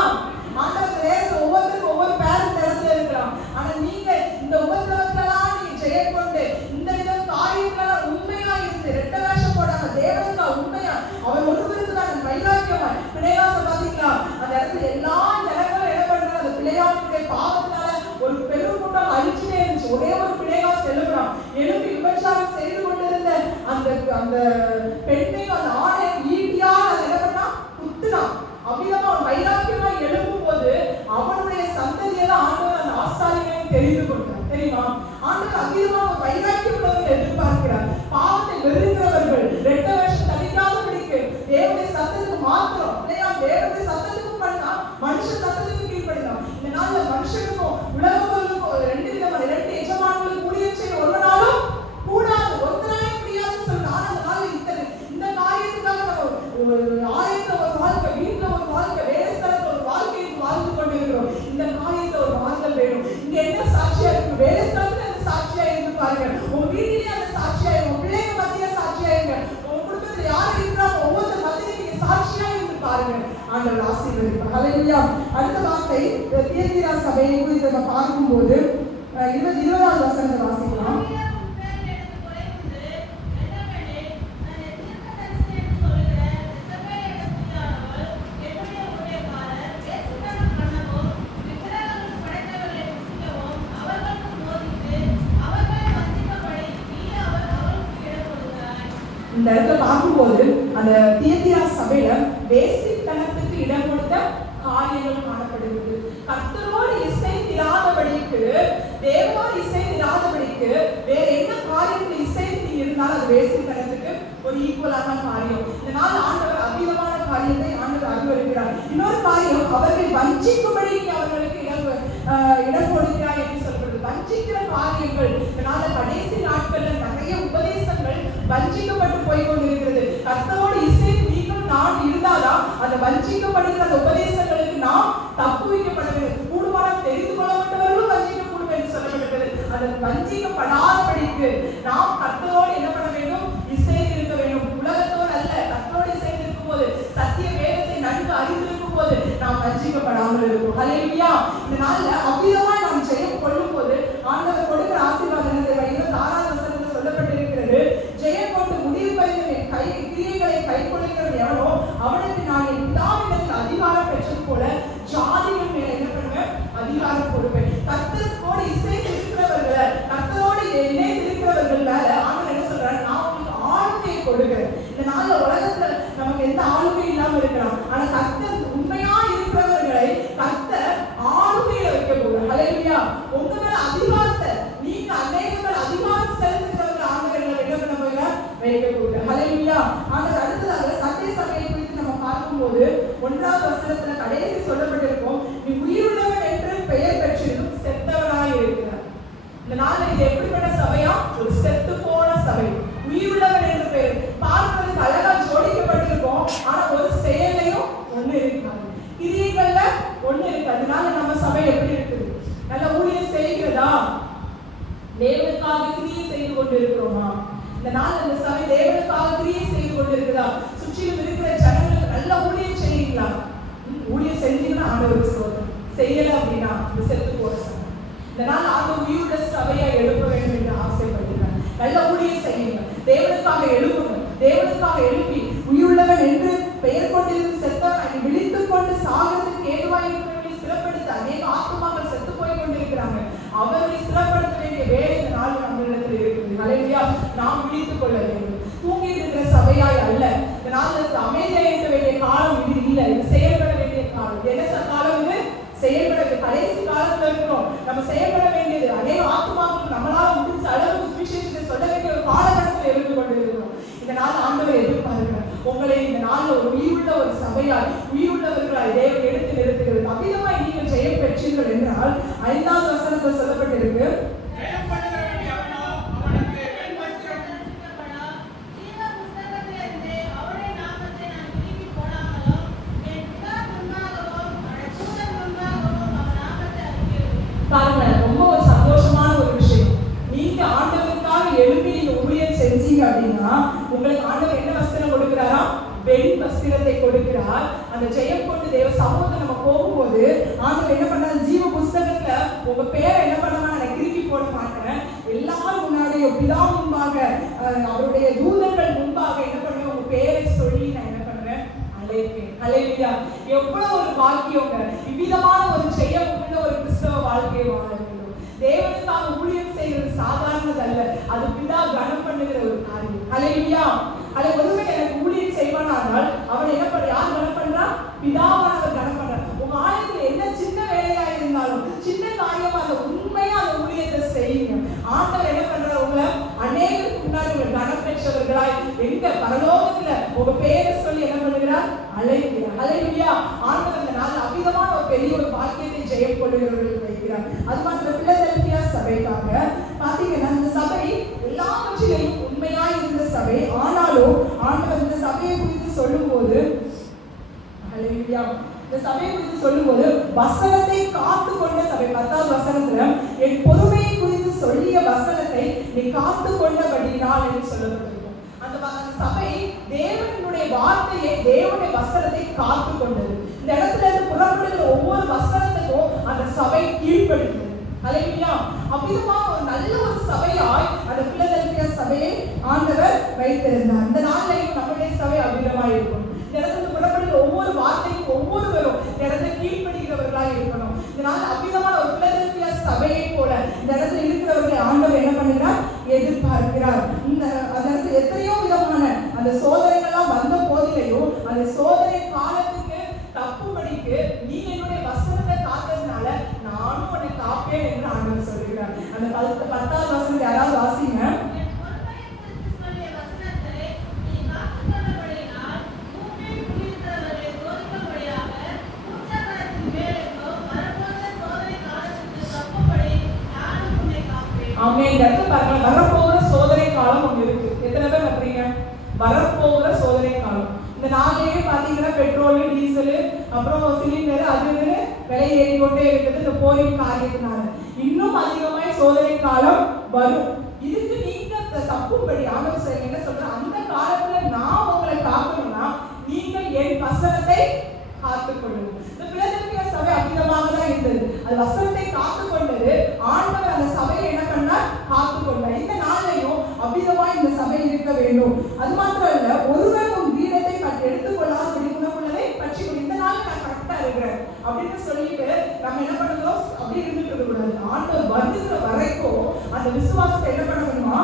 ஆண்டவர் நேரத்தில் ஒவ்வொருத்தருக்கும் ஒவ்வொரு பேர் இந்த இடத்துல இருக்கலாம். ஆனா நீங்க இந்த உபத்திரவத்தெல்லாம் நீங்க ஜெயக்கொண்டு இந்த விதம் காரியங்களெல்லாம் உண்மையா இருந்து ரெட்ட வேஷம் போடாம தேவனுக்கா உண்மையா அவர் ஒருவருக்கு தான் வைராக்கியமா பிள்ளையாச பாத்தீங்களா, அந்த இடத்துல எல்லா ஜனங்களும் என்ன பண்றாங்க, அந்த பிள்ளையாளுடைய பாவத்தினால ஒரு பெரும் கூட்டம் அழிச்சுட்டே இருந்துச்சு. ஒரே ஒரு பிள்ளையாஸ் எழுப்புறான். எழுப்பி விபச்சாரம் செய்து கொண்டிருந்த அந்த பெண்ணையும் அந்த ஆணை ஈட்டியால் அதை என்ன பண்ணா குத்துனான். அவ்விதமா வைராக்கியமா எழுப்பும் போது அவனுடைய சந்ததியெல்லாம் ஆண்டவர் அந்த ஆசாரியனையும் தெரிந்து கொண்டார். தெரியுமா, ஆண்டவர் அவ்விதமா வைராக்கியம் உள்ளவர்கள் எதிர்பார்க்கிறார். பாவத்தை வெறுக்கிறவர்கள் ரெட்ட வேஷம் தனிக்காதபடிக்கு தேவனுடைய சத்தத்துக்கு மாத்திரம் இல்லையா, தேவனுடைய சத்தத்துக்கும் பண்ணா மனுஷ சத்தத்துக்கு கீழ்படிதான். இந்த நாள்ல மனுஷனுக்கும் உலகங்களுக்கும் ரெண்டு எஜமான்களுக்கு ஊழியம் செய்ய ஒருவனாலும் கூடாது, ஒருத்தராலே முடியாதுன்னு சொல்றாங்க. ஆனா அந்த நாள்ல இந்த காரியத்துக்காக நம்ம ஆலயத்துல ஒரு வாழ்க்கை, வீட்டுல ஒரு வாழ்க்கை, வேலை ஸ்தலத்துல ஒரு வாழ்க்கைக்கு வாழ்ந்து கொண்டிருக்கிறோம். இந்த காரியத்தை ஒரு மாறுதல் வேணும். இங்க என்ன சாட்சியா இருக்கு, வேலை ஸ்தலத்துல அந்த சாட்சியா இருந்து பாருங்க, உங்க வீட்டிலேயே அந்த சாட்சியா இருங்க, உங்க பிள்ளைங்க மத்தியில சாட்சியா இருங்க, உங்க குடும்பத்துல யாரு இருக்கிறாங்க ஒவ்வொருத்தர் மத்தியில நீங்க சாட்சியா இருந்து பாருங்க. ஆண்டவர் ஆசீர்வதிப்பார். ஹல்லேலூயா. அடுத்த வார்த்தை தியத்தீரா சபையை குறித்து நம்ம பார்க்கும்போது 20வது வசனத்தை வாசிக்கலாம். இந்த இடத்துல பார்க்கும்போது அந்த தியத்தீரா சபையில வேசித்தனத்துக்கு இடம் கொடுத்த காரியங்கள் காணப்படுகிறது. கர்த்தரோடு இசைந்திராதபடிக்கு, தேவனோடு இசைந்திராதபடிக்கு வேற என்ன காரியத்தில் இசைந்து இருந்தாலும் அது வேசித்தனத்துக்கு ஒரு ஈக்குவலான காரியம். இதனால் ஆண்டவர் அபீதமான காரியத்தை ஆண்டவர் அறிவுறுகிறார். இன்னொரு காரியம், அவர்கள் வஞ்சிக்கும்படி அவர்களுக்கு இடம் கொடுக்கிறார் என்று சொல்லப்படுது. வஞ்சிக்கிற காரியங்கள் இதனால கடைசி நாட்கள்ல நிறைய உபதேசங்கள் வஞ்சிக்கப்பட்டு போய் கொண்டிருக்கிறது. கர்த்தரோடு இசைந்து நீங்களும் நான் இருந்தாதான் அந்த வஞ்சிக்கப்படுகிற அந்த உபதேசங்களுக்கு நாம் தப்பு வைக்கப்பட வேண்டும். கூடுமான தெரிந்து கொள்ளப்பட்டவர்களும் வஞ்சிக்கக்கூடும் என்று சொல்லப்பட்டது. அது வஞ்சிக்கப்படாதபடிக்கு நாம் கர்த்தரோடு என்ன பண்ண வேண்டும், இசைந்து இருக்க வேண்டும். உலகத்தோடு அல்ல, கர்த்தரோடு இசைந்து இருக்கும் போது, சத்திய வேதத்தை நன்கு அறிந்திருக்கும் போது நாம் வஞ்சிக்கப்படாமல் இருக்கும். ஹல்லேலூயா. இந்த நாள்ல அவ்விதமா நாம் ஜெயம் கொள்ளும் போது ஆண்டவர் கொடுக்கிற ஆசீர்வாதத்தை 26வது வசனத்தில் சொல்லப்பட்டிருக்கிறது. ஜெயம் கொண்டு முடிவு பறிந்த கிரியைகளை கை கொள்ளுகிறவன் எவனோ அவனுக்கு நான் என் பிதாவிடத்தில் அதிகாரம் பெற்றது போல ஜாதிகள் மேல என்ன பண்ணுவேன், அதிகாரம் கொடுப்பேன். கர்த்தரோடு இசைந்து இருக்கிறவர்களை, கர்த்தரோடு இணைந்து இருக்கிறவர்கள் மேல ஆண்டவர் என்ன சொல்றாரு, நான் உங்களுக்கு ஆளுமையை கொடுக்கிறேன். இந்த நாள்ல உலகத்துல நமக்கு எந்த ஆளுமை இல்லாம இருக்கலாம், ஆனா கர்த்தர் உண்மையா இருக்கிறவர்களை கர்த்தர் ஆளுமையில வைக்க போகிறார். கிரியை செய்து கொண்டு இருக்கிறோமா? இந்த நாள் அந்த சபை தேவனுக்காக கிரியை செய்து கொண்டு இருக்குதா? சுற்றிலும் இருக்கிற ஜனங்களுக்கு நல்ல ஊழியம் செய்யுங்களா? ஊழியம் செஞ்சீங்கன்னா ஆண்டவருக்கு ஸ்தோத்திரம். செய்யல அப்படின்னா இந்த செத்து போற சபை. இந்த நாள் ஆண்டவர் உயிருள்ள சபையா எழுப்ப வேண்டும் என்று ஆசைப்படுகிறார். நல்ல ஊழியம் செய்யுங்க, தேவனுக்காக எழுப்புங்க. தேவனுக்காக எழுப்பி உயிருள்ளவன் என்று பெயர் கொண்டிருக்கும் செத்தவனை விழித்துக் கொண்டு சாகிறதுக்கு ஏதுவாக இருக்கிறவர்களை சிறப்படுத்த அநேக ஆத்துமாக்கள் செத்து போய் கொண்டிருக்கிறாங்க. அவர்களை சிறப்படுத்த வேண்டிய வேலை இந்த நாள் நம்மளிடத்தில் இருக்குது. ஹல்லேலூயா. நாம் விழித்துக் கொள்ள வேண்டும். தூங்கி இருக்கிற சபையாய் அல்ல. இந்த நாள் அமைதியாக இருக்க வேண்டிய காலம் இது இல்லை. இது செயல்பட வேண்டிய காலம். என்ன காலம் இது? செயல்பட கடைசி காலத்துல இருக்கிறோம். நம்ம செயல்பட வேண்டியது அநேக ஆத்துமாக்களுக்கு நம்மளால முடிஞ்ச அளவு சுவிசேஷத்தை சொல்ல வேண்டிய ஒரு காலகட்டத்தில் இருந்து கொண்டு இருக்கிறோம். இந்த நாள் ஆண்டவர் எதிர்பார்க்கிறார் உங்களை இந்த நாள்ல ஒரு உயிருள்ள ஒரு சபையாய் உயிருள்ளவர்களாய் தேவன் எடுத்து நிறுத்துகிறது. அவ்விதமாய் நீங்கள் ஜெயம் பெற்றீர்கள் என்றால் 5வது வசனத்தில் சொல்லப்பட்டிருக்கு, ரொம்ப ஒரு சந்தோஷமான ஒரு விஷயம். நீங்க ஆண்டவருக்காக எழுப்பி நீங்க ஊழியம் செஞ்சீங்க அப்படின்னா உங்களுக்கு ஆண்டவர் என்ன வஸ்திரம் கொடுக்கிறாரா? வெண் வஸ்திரத்தை கொடுக்கிறார். அந்த ஜெயம் கொண்டு தேவ சமூகத்தை நம்ம போகும்போது ஆண்டவர் என்ன பண்ணாரு? ஜீவ புஸ்தகத்துல உங்க பேரை என்ன பண்ணுவாங்க? நான் கிறுக்கி போட மாட்டேன். எல்லாரும் முன்னாடி பிதா முன்பாக அவருடைய தூதர்கள் முன்பாக என்ன பண்ணுவேன்? உங்க பேரை சொல்லி நான் என்ன பண்ணுவேன்? அழைப்பேன். ஹல்லேலூயா. எவ்வளவு ஒரு பாக்கியங்க! இவ்விதமான ஒரு ஜெயம் உள்ள ஒரு கிறிஸ்தவ வாழ்க்கையை வாழ வேண்டும். தேவனுக்காக ஊழியம் செய்வது சாதாரணதல்ல. அது பிதா கனம் பண்ணுகிற ஒரு காரியம். ஹல்லேலூயா. அதை ஒருவன் எனக்கு ஊழியம் செய்வானால் அவனை என்ன பண்ண யார் கனம் பண்றா? பிதாவானவர் கனம் பண்றார். உங்க ஆலயத்துல என்ன சின்ன வேலையா இருந்தாலும் சின்ன காரியமா அந்த உண்மையா அந்த ஊழியத்தை செய்யுங்க. ஆண்டவர் என்ன பண்றாரு? உங்களை அநேகருக்கு முன்னாடி உங்களை கனம் பெற்றவர்களாய் எங்க பரலோகத்துல உங்க பேரை சொல்லி என்ன பண்ணுகிறார்? அழைக்கிறார். ஹல்லேலூயா. ஆண்டவர் இந்த நாள் அவ்விதமான ஒரு பெரிய ஒரு பாக்கியத்தை ஜெயம் கொள்ளுகிறவர்களுக்கு வைக்கிறார். அது மாத்திரம் பிலதெல்பியா சபைக்காக பாத்தீங்கன்னா இந்த சபை எல்லாவற்றிலையும் உண்மையாய் இருந்த சபை. ஆனாலும் ஆண்டவர் இந்த சபையை குறித்து சொல்லும்போது ஹல்லேலூயா இந்த சபையை குறித்து சொல்லும்போது வசனத்தை காத்து கொண்ட சபை. 10வது வசனத்துல என் பொறுமையை குறித்து சொல்லிய வசனத்தை நீ காத்து கொண்டபடியினால் என்று சொல்லப்பட்டிருக்கும். அந்த சபை தேவனுடைய வார்த்தையை தேவனுடைய வசனத்தை காத்து கொண்டது. இந்த இடத்துல இருந்து புறப்படுகிற ஒவ்வொரு வசனத்துக்கும் அந்த சபை கீழ்ப்படுகிறது. ஹல்லேலூயா. அவ்விதமா ஒரு நல்ல ஒரு சபையாய் அந்த பிலதெல்பியா சபையை ஆண்டவர் வைத்திருந்தார். இந்த நாளிலேயும் நம்முடைய சபை அவ்விதமாய் இருக்கும். இந்த இடத்துல புறப்படுகிற ஒவ்வொரு வார்த்தைக்கும் ஒவ்வொருவரும் இந்த இடத்துல கீழ்ப்படுகிறவர்களாய் இருக்கணும். இந்த நாள் அவ்விதமான ஒரு பிலதெல்பியா சபையை போல இந்த இடத்துல இருக்கிறவர்களை ஆண்டவர் என்ன பண்ணுகிறார்? எதிர்பார்க்கிறார். அந்த இடத்துல எத்தனையோ விதமான அந்த சோதனைகள்லாம் வந்த போதிலையும் அந்த சோதனை காலத்துக்கு தப்புபடிக்கு நீ என்னுடைய வசனத்தை காத்ததுனால நானும் உன்னை காப்பேன் என்று ஆண்டவர் சொல்கிறார். அந்த 10வது வசனத்தை யாராவது வாசிங்க. ஆமே. இந்த இடத்துல பாருங்க, வரப்போகிற சோதனை காலம் ஒன்று இருக்கு. எத்தனை பேர் நம்புறீங்க? வரப்போகிற சோதனை காலம். இந்த நாளிலேயே பாத்தீங்கன்னா பெட்ரோல், டீசல், அப்புறம் சிலிண்டர் அது விலை ஏறிக்கொண்டே இருக்குது. இந்த போரின் காரியத்தினால இன்னும் அதிகமாய் சோதனை காலம் வரும். இதுக்கு நீங்க தப்பும்படி ஆலோசனை என்ன சொல்ற? அந்த காலத்துல நான் உங்களை காக்கணும்னா நீங்கள் என் வசனத்தை காத்துக்கொள்ளும். இந்த பிலதெல்பியா சபை அவ்விதமாக தான் இருந்தது. அது வசனத்தை காத்துக்கொண்டது. ஆண்டவர் அந்த சபையை என்ன பண்ணார்? காத்துக்கொண்டார். இந்த நாளையும் அவ்விதமாய் இந்த சபை இருக்க வேண்டும். அது மாத்திரம் இல்ல, ஒருவர் உன் வீரத்தை எடுத்துக்கொள்ளாத குணமுள்ளதை பற்றி இந்த நாள் நான் கரெக்டா இருக்கிறேன் அப்படின்னு சொல்லிட்டு நம்ம என்ன பண்ணுறோம்? அப்படி இருந்துட்டு இருக்கக்கூடாது. ஆண்டவர் வருகிற வரைக்கும் அந்த விசுவாசத்தை என்ன பண்ண முடியுமா?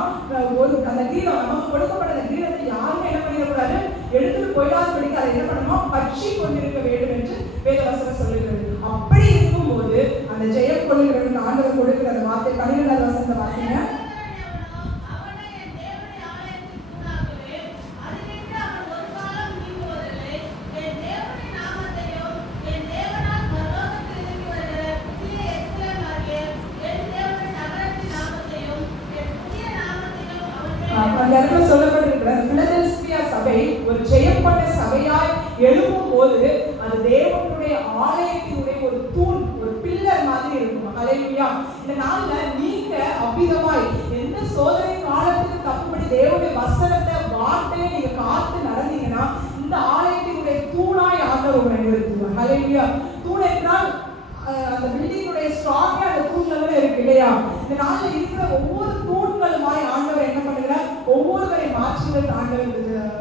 ஒரு அந்த கீரம் நமக்கு கொடுக்கப்பட்ட கீரத்தை யாருமே என்ன பண்ணிடக்கூடாது? எடுத்துட்டு போயிடாதபடிக்கு அதை என்ன பண்ணணுமா? பற்றி கொண்டிருக்க வேண்டும் என்று வேதவசனம் சொல்லுகிறது. அப்படி இருக்கும்போது அந்த ஜெயம் கொள்ளுகிறவர்கள் ஆண்டவர் கொடுக்கிற அந்த வார்த்தை 12வது வசனத்தை வாசிங்க. அந்த இடத்துல சொல்லப்பட்டிருக்கிற பிலதெல்பியா சபை ஒரு ஜெயம் கொண்ட சபையாய் எழுப்பும் போது அது தேவனுடைய ஆலயத்தினுடைய ஒரு தூண், ஒரு பில்லர் மாதிரி இருக்கும். ஹல்லேலூயா. இந்த நாள்ல நீங்க அவ்விதமாய் எந்த சோதனை காலத்துக்கு தப்புபடி தேவனுடைய வசனத்தை வார்த்தையை நீங்க காத்து நடந்தீங்கன்னா இந்த ஆலயத்தினுடைய தூணாய் ஆண்டவர் உங்களை நிறுத்துவார். ஹல்லேலூயா. தூண் என்றால் அந்த பில்டிங்குடைய ஸ்ட்ராங்கே அந்த தூண்ல இருக்கு இல்லையா? இந்த நாள்ல இருக்கிற ஒவ்வொரு தூண்களுமாய் ஆண்டவர் என்ன பண்ணுகிறார்? ஒவ்வொருவரை மாற்றுவதற்கு ஆண்டவர்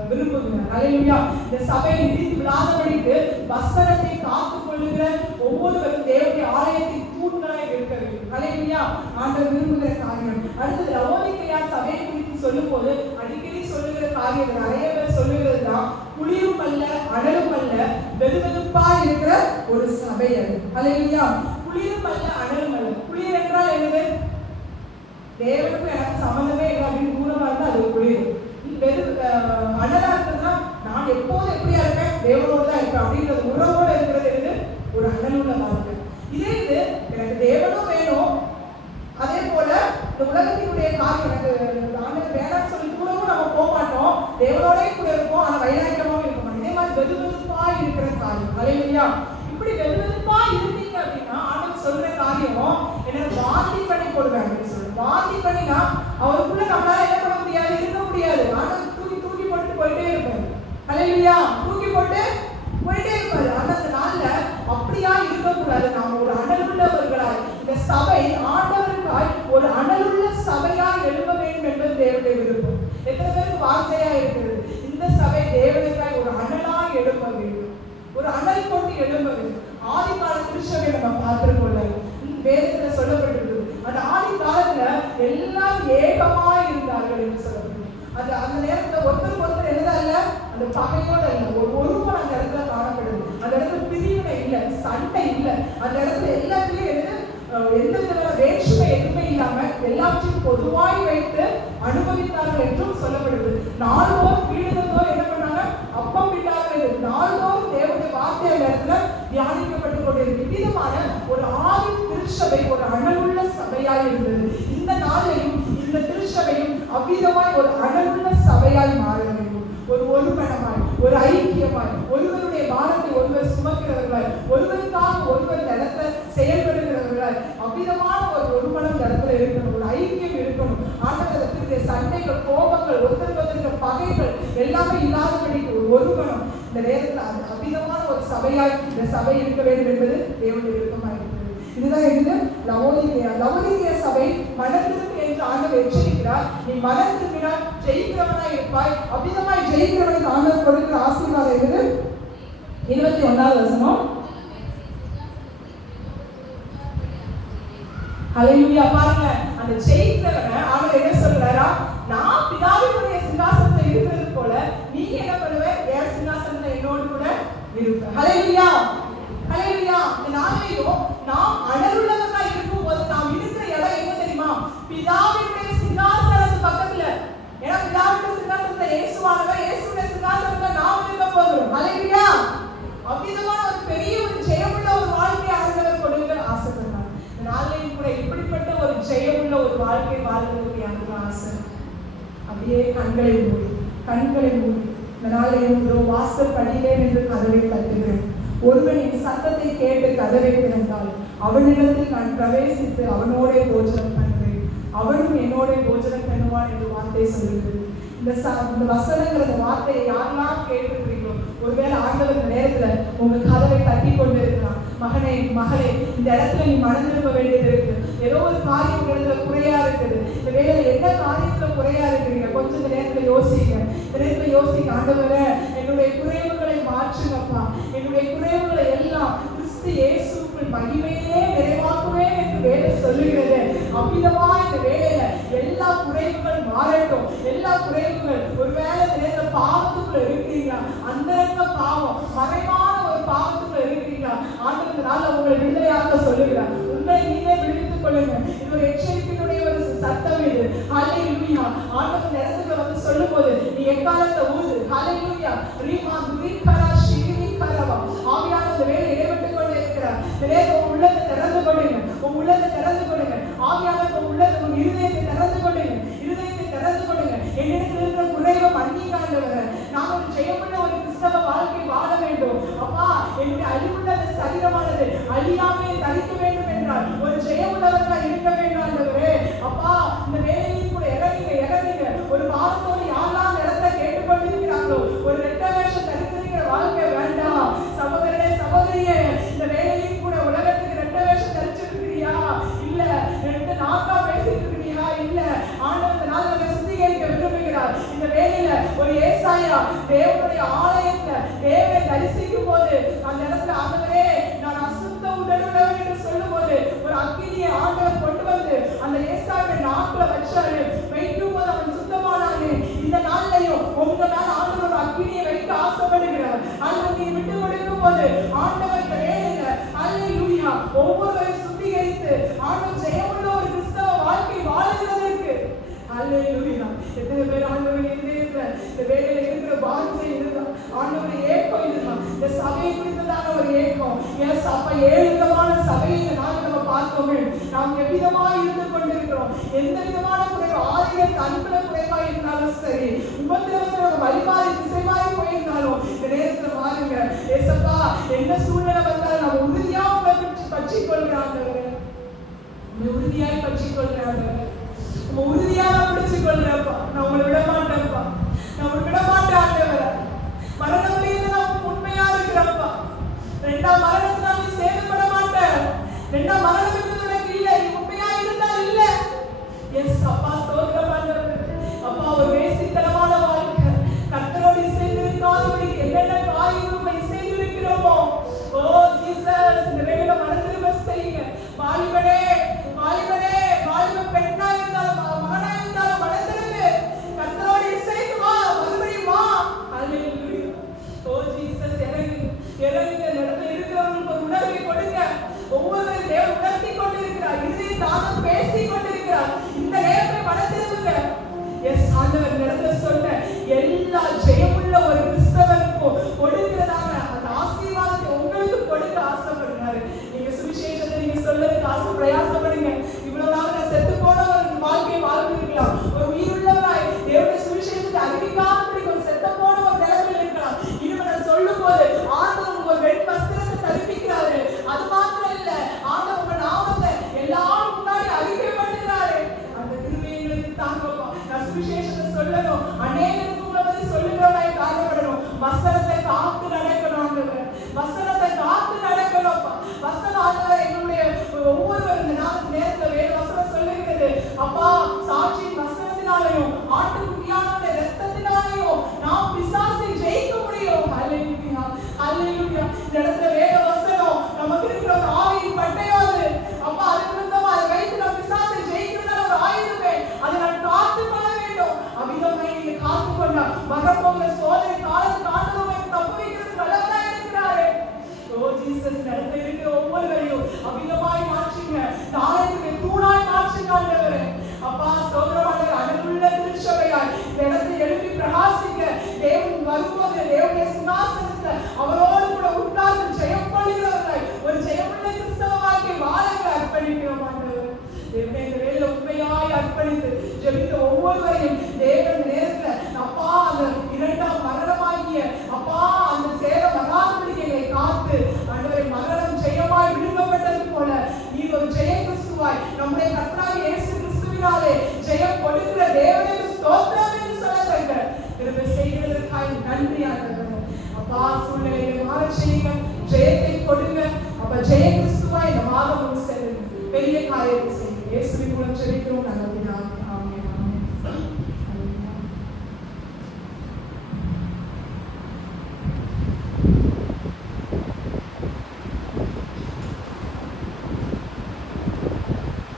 விரும்புகிறார். ஹல்லேலூயா. இந்த சபையை இடித்து விழாதபடிக்கு வசனத்தை காத்துக் கொள்ளுகிற ஒவ்வொருவரும் தேவனுடைய ஆலயத்தின் தூண்களாய் இருக்க வேண்டும். ஹல்லேலூயா. ஆண்டவர் விரும்புகிற காரியம். அடுத்தது லவோதிக்கேயா சபையை குறித்து சொல்லும் போது அடிக்கடி சொல்லுகிற காரியம் நிறைய பேர் சொல்லுகிறது தான், குளிரும் அல்ல அனலும் அல்ல வெதுவெதுப்பா இருக்கிற ஒரு சபை அது. ஹல்லேலூயா. குளிரும் அல்ல அனலும் அல்ல. குளிர் என்றால் என்னது? தேவனுக்கு எனக்கு சம்பந்தமே இல்லை அப்படின்னு தூரமா இருந்தா அது ஒரு குளிர். அனலா இருக்கிறதுனா நான் எப்போதும் எப்படியா இருப்பேன்? தேவனோடு தான் இருப்பேன் அப்படின்றது உறவோடு இருக்கிறது என்னது? ஒரு அனலுள்ள வாழ்க்கை. இதே இது எனக்கு தேவனும் வேணும், அதே போல இந்த உலகத்தினுடைய காரியம் எனக்கு ஆண்டவர் வேணாம்னு சொல்லி தூரமும் நம்ம போக மாட்டோம், தேவனோடே கூட இருப்போம், ஆனா வைராக்கியமாவும் இருக்க மாட்டோம். இதே மாதிரி வெதுவெதுப்பா இருக்கிற காரியம். ஹல்லேலூயா. இப்படி வெதுவெதுப்பா இருந்தீங்க அப்படின்னா ஆண்டவர் சொல்ற காரியம் எனக்கு வாந்தி பண்ணி போடுவேன் அப்படின்னு சொல்லுவேன். வாந்தி பண்ணினா அவருக்குள்ள நம்மளால என்ன பண்ண முடியாது? இருக்க முடியாது. ஆண்டவர் தூக்கி தூக்கி போட்டு போயிட்டே இருப்பாரு. ஹல்லேலூயா. தூக்கி போட்டு போயிட்டே இருப்பாரு. ஆனா அந்த நாள்ல அப்படியா இருக்கக்கூடாது. நாம் ஒரு அனலுள்ளவர்களாய் இந்த சபை ஆண்டவருக்காய் ஒரு அனலுள்ள சபையா எழும்ப வேண்டும் என்பது தேவனுடைய விருப்பம். எத்தனை பேருக்கு வார்த்தையா இருக்கிறது? இந்த சபை தேவனுக்காய் ஒரு அனலாய் எழும்ப வேண்டும், ஒரு அனல் கொண்டு எழும்ப வேண்டும். ஆதி கால திருச்சபை நம்ம பார்த்திருக்கோம்ல, வேதத்துல சொல்லப்பட்டிருக்கு. அந்த ஆதி காலத்துல எல்லாம் ஏகமாய் இருந்தார்கள் என்று சொல்லப்பட்டிருக்கு. அந்த நேரத்துல ஒருத்தருக்கு ஒருத்தர் என்னதான் இல்ல, அந்த பகையோட இல்ல, ஒருவன் அந்த இடத்துல காணப்படுது. அந்த இடத்துல பிரிவினை இல்ல, சண்டை இல்ல. அந்த இடத்துல எல்லாத்துலயும் எந்த விதமான வேற்றுமை எதுவுமே இல்லாம எல்லாத்தையும் பொதுவாய் வைத்து அனுபவித்தார்கள் என்றும் சொல்லப்படுது. நாள்தோறும் வீடுகளோடு என்ன பண்ணாங்க? அப்பம் விட்டார்கள். நாள்தோறும் தேவனுடைய வார்த்தை அந்த இடத்துல தியானிக்கப்பட்டு கொண்டிருக்கு. விதமான ஒரு ஆதி திருச்சபை ஒரு அனலுள்ள சபையாய் இருந்தது. இந்த நாளையும் இந்த திருச்சபையும் அவ்விதமாய் ஒரு அனலுள்ள சபையாய் மாற வேண்டும். ஒரு ஒருமனமாய், ஒரு ஐக்கியமாய், ஒருவருடைய பாரத்தை ஒருவர் சுமக்கிறவர்களாய், ஒருவருக்காக ஒருவர் இடத்துல செயல்படுகிறவர்களாய், அவ்விதமான ஒரு ஒருமனம் இடத்துல இருக்கணும், ஒரு ஐக்கியம் இருக்கணும். ஆண்டவரத்திற்கு சண்டைகள், கோபங்கள், ஒருத்தருக்கு பகைகள் எல்லாமே இல்லாதபடிக்கு ஒரு ஒருமனம் இந்த நேரத்தில் அவ்விதமான ஒரு சபையாய் இந்த சபை இருக்க வேண்டும் என்பது தேவனுடைய விருப்பமாக இருக்கிறது. இதுதான் இது லவோதிக்கேயா. லவோதிக்கேயா சபை மனதிற்கு என்று ஆண்டவர் எச்சரிக்கிறார். நீ மனம் திரும்பினால் ஜெயிக்கிறவனாய் இருப்பாய். அவ்விதமாய் ஜெயிக்கிறவனுக்கு ஆண்டவர் கொடுக்கிற ஆசீர்வாதம் இது 21வது வசனம். ஹல்லேலூயா. பாருங்க, அந்த ஜெயிக்கிறவனை ஆண்டவர் என்ன சொல்றாரா? நான் பிதாவினுடைய சிங்காசனத்துல இருக்கிறது போல நீ என்ன பண்ணுவ? என் சிங்காசனத்துல என்னோடு கூட இருப்ப. ஹல்லேலூயா. ஹல்லேலூயா. இந்த நாளிலேயும் நாம் அனலுள்ளவர்களா இருக்கும் போது நாம் இருக்கிற இடம் எங்க தெரியுமா? பிதாவினுடைய சிங்காசனத்துக்கு பக்கத்துல. ஏன்னா பிதாவினுடைய சிங்காசனத்துல இயேசுவானவர், இயேசுடைய சிங்காசனத்துல நாம் இருக்க போகிறோம். ஹல்லேலூயா. அவ்விதமான ஒரு பெரிய ஒரு ஜெயமுள்ள ஒரு வாழ்க்கையை ஆண்டவர் கொடுக்க ஆசைப்படுறார். இந்த நாளிலேயும் கூட இப்படிப்பட்ட ஒரு ஜெயமுள்ள ஒரு வாழ்க்கை வாழ்வதற்கு எனக்கு ஆசை. அப்படியே கண்களை மூடி இந்த நாளிலேயும் வாசல் படியிலேன் என்று கதவை தட்டுகிறேன். ஒருவன் என் சத்தத்தை கேட்டு கதவை திறந்தால் அவனிடத்தில் நான் பிரவேசித்து அவனோட போஜனம் பண்ணுவேன், அவனும் என்னோட போஜனம் பண்ணுவான் என்று வார்த்தை சொல்லுகிறது. இந்த வசனங்கிற வார்த்தையை யாரெல்லாம் கேட்டுக்கிறீங்களோ, ஒருவேளை ஆண்டவர் இந்த நேரத்துல உங்க கதவை தட்டி கொண்டு இருக்கிறான். மகனே, மகளே, இந்த இடத்துல நீ மனம் திரும்ப வேண்டியது இருக்கு. ஏதோ ஒரு காரியம் இடத்துல குறையா இருக்குது. இந்த வேலையில என்ன காரியத்துல குறையா இருக்கிறீங்க? கொஞ்சம் இந்த நேரத்துல யோசிங்க. இந்த நேரத்துல யோசிங்க. ஆண்டவரே, என்னுடைய குறைவுகளை மாற்றுங்கப்பா. என்னுடைய குறைவுகளை எல்லாம் கிறிஸ்து இயேசுக்குள் மகிமையிலே நிறைவாக்குவேன் என்று வேலை சொல்லுகிறது. அவ்விதமா இந்த வேலையில எல்லா குறைவுகள் மாறட்டும். எல்லா குறைவுகள், ஒருவேளை இந்த நேரத்துல பாவத்துக்குள்ள இருக்கிறீங்களா? அந்தரங்க பாவம், மறைவான ஒரு பாவத்துக்குள்ள இருக்கிறீங்களா? ஆண்டவர் நாள் உங்களை விடுதலையாக சொல்லுகிறார். உங்களை நீங்களே விடுவித்துக் கொள்ளுங்க. இது ஒரு எச்சரிப்பினுடைய ஒரு சத்தம். இது ஹல்லேலூயா. ஆண்டவர் நேரத்துல வந்து சொல்லும் போது நீ எக்காலத்தை ஊது. ஹல்லேலூயா. ரீமா துரிகரா ஷீரி கரவா. ஆவியானவர் வேலை இடைவிட்டுக் கொண்டே இருக்கிறார். உங்க உள்ளத்தை திறந்து கொடுங்க. உங்க உள்ளத்தை திறந்து கொடுங்க. ஆவியானவர் உங்க உள்ளத்தை, உங்க இருதயத்தை திறந்து கொடுங்க. இருதயத்தை திறந்து கொடுங்க. என்னிடத்தில் இருக்கிற குறைவை மன்னிங்க ஆண்டவரே. நான் ஒரு ஜெயமுள்ள ஒரு கிறிஸ்தவ வாழ்க்கை வாழ வேண்டும். அப்பா, என்னுடைய அழிவுள்ள சரீரமானது அழியாமே தரிக்க வேண்டும் என்றால் ஒரு ஜெயமுள்ளவர்களாக இருக்க வேண்டும் ஆண்டவரே. அப்பா, இந்த வேலையில் கூட தேவனுடைய ஆலயத்துல தேவனை தரிசிக்கும் போது அந்த இடத்துல ஆண்டவரே நான் அசுத்த உடலுள்ளவன் என்று சொல்லும் போது ஒரு அக்கினியை ஆண்டவர் கொண்டு வந்து அந்த ஏசாவை நாக்குல வச்சாரு. வைக்கும் போது அவன் சுத்தமானானே. இந்த நாள்லையும் உங்க மேல ஆண்டவர் ஒரு அக்கினியை வைக்க ஆசைப்படுகிறார். ஆண்டவர் நீ விட்டு கொடுக்கும் போது ஆண்டவர் வேலையில அல்லேலூயா ஒவ்வொருவரையும் சுத்திகரித்து ஆண்டவர் ஜெயமுள்ள ஒரு கிறிஸ்தவ வாழ்க்கை வாழுகிறதற்கு அல்லேலூயா. எத்தனை பேர் ஆண்டவர் இருக்கிற இந்த வேலையில இருக்கிற வாஞ்சை இதுதான், ஆண்டவர் ஏக்கம் இதுதான், இந்த சபையை குறித்ததான ஒரு ஏக்கம். எஸ் அப்ப 7 விதமான சபையை இந்த நாள் நம்ம பார்த்தோமே. நாம் எவ்விதமாக இருந்து கொண்டிருக்கிறோம், எந்த விதமான குறைவு ஆலயத்து அன்புல குறைவா இருந்தாலும் சரி, உபத்திரவத்துல வழிமாறி திசை மாறி போயிருந்தாலும் இந்த நேரத்துல மாறுங்க. ஏசப்பா என்ன சூழ்நிலை வந்தாலும் நம்ம உறுதியா உங்களை பற்றி கொள்கிறாங்க, உறுதியாய் பற்றி கொள்கிறாங்க, உறுதியாக பிடிச்சு கொள்றப்பா. நான் உங்களை விட மாட்டேன்ப்பா, நான் உங்களை விட மாட்டேன் ஆண்டவரே. மரணத்திலிருந்து நான் உண்மையா இருக்கிறப்பா. 2ஆம் மரணத்துல நான் சேதப்பட மாட்டேன். 2ஆம் மரணம் என்பது எனக்கு இல்லை, நீ உண்மையா இருந்தால் இல்லை. எஸ் அப்பா ஸ்தோத்திரம் ஆண்டவரே. அப்பா ஒரு வேசித்தனமான வாழ்க்கை கர்த்தரோடு இசைந்து இருக்காதபடி என்னென்ன காரியங்களை இசைந்து இருக்கிறோமோ ஓ ஜீசஸ் இந்த வேளையில மனதிரும்ப செய்யுங்க. வாலிபனே வாலிபனே வாலிப பெண்ணா இருந்தாலும் மகனா இருந்தாலும் மனதிரும்பு, கர்த்தரோடு இசைந்து வா, மறுபடியும் வா. அல்லேலூயா. ஓ ஜீசஸ் இறங்கு இறங்கு. இந்த இடத்துல இருக்கிறவங்களுக்கு ஒரு உணர்வை கொடுங்க. ஒவ்வொருவரும் தேவன் உணர்த்தி கொண்டிருக்கிறார், இதனை தானும் பேசி கொண்டிருக்கிறார். இந்த நேரத்தை மனதிரும்புங்க. எஸ் ஆண்டவர் இந்த இடத்துல சொன்ன எல்லா ஜெயமுள்ள ஒரு கிறிஸ்தவனுக்கும் கொடுக்கிறதான அந்த ஆசீர்வாதத்தை உங்களுக்கு கொடுக்க ஆசைப்படுறாரு. நீங்க சுவிசேஷத்தை நீங்க சொல்றதுக்கு ஆசை பிரயாசப்படுங்க. இவ்வளவு நாள் நான் செத்து போன ஒரு வாழ்க்கையை வாழ்ந்திருக்கலாம், ஒரு உயிருள்ளவராய் தேவனுடைய சுவிசேஷத்தை அறிவிக்காதபடி ஒரு செத்த போன ஒரு நிலைமையில் இருக்கலாம். இனிமே நான் சொல்லும் போது ஆண்டவர் உங்க வெண் வஸ்திரத்தை தரிப்பிக்கிறாரு. அது மாத்திரம் இல்ல, ஆண்டவர் உங்க நாமத்தை எல்லாரும் முன்னாடி அறிக்கை பண்ணுகிறாரு. அந்த கிருபைகளுக்கு தாங்கப்பா. நான் சுவிசேஷத்தை சொல்லணும், அநேகருக்கு உங்களை பத்தி சொல்லுகிறவனாய் காணப்படணும். வசனத்தை காத்து நடக்கணும் ஆண்டவர், வசனத்தை காத்து நடக்கணும்ப்பா. வசனம் ஆண்டவர் எங்களுடைய ஒவ்வொருவரும் இந்த நேரத்துல வேறு வசனம் சொல்லுகிறது. அப்பா சாட்சியின் வசனத்தினாலையும் ஆட்டுக்குட்டியானவருடைய இரத்தத்தினாலையும் நாம் பிசாசை ஜெயிக்க முடியும். அல்லேலூயா அல்லேலூயா. இந்த இடத்துல வேத வசனம் நமக்கு இருக்கிற ஒரு ஆவியின் பட்டயம். அப்பா அதுக்கு விருந்தமா அதை வைத்து நம்ம பிசாசை ஜெயிக்கிறதால ஒரு ஆயுதமே. அதை நான் காத்து கொள்ள வேண்டும். அவ்விதமாய் நீங்க காத்து கொண்டா வரப்போகிற சோதனை காலத்துக்கு ஆண்டவர் தப்பு வைக்கிறதுக்கு வல்லவராய் இருக்கிறாரு. ஓ ஜீசஸ் நடந்து இருக்கிற ஒவ்வொருவரையும் அவ்விதமாய் மாற்றுங்க, தாயத்துக்கு தூணாய் மாற்றுங்க ஆண்டவரே. அப்பா ஸ்தோத்திரமானவர் அழகுள்ள திருச்சபையாய் இந்த இடத்தை எழுப்பி பிரகாசிக்க தேவன் வரும்போது தேவனுடைய சிங்காசனத்துல அவரோடு கூட உட்கார்ந்து ஜெயம் கொள்கிறவர்களாய் ஒரு ஜெயமுள்ள கிறிஸ்தவ வாழ்க்கை வாழ அர்ப்பணிக்கிறோம் ஆண்டவர். தேவனே இந்த வேளையில உண்மையாய் அர்ப்பணித்து ஜெபித்த ஒவ்வொருவரையும் தேவன் நேரத்துல அப்பா அந்த 2ஆம் மரணமாகிய அப்பா அந்த சேர மகாபலிகளை காத்து ஆண்டவரை மரணம் ஜெயமாய் விடுவிக்கப்பட்டது போல நீ ஒரு ஜெய கிறிஸ்துவாய் நம்முடைய கர்த்தராகிய இயேசு கிறிஸ்துவினாலே ஜெயம் கொடுக்கிற தேவனுக்கு ஸ்தோத்திரம் என்று சொல்லத்தக்க கிருபை செய்கிறதற்காக நன்றி ஆண்டவரே. அப்பா சூழ்நிலையை மாற செய்யுங்க, ஜெயத்தை கொடுங்க. அப்ப ஜெய கிறிஸ்துவாய் இந்த மாதம் செல்லுங்க, பெரிய காரியத்தை செய்யுங்க. இயேசுவின் மூலம் ஜெபிக்கிறோம்.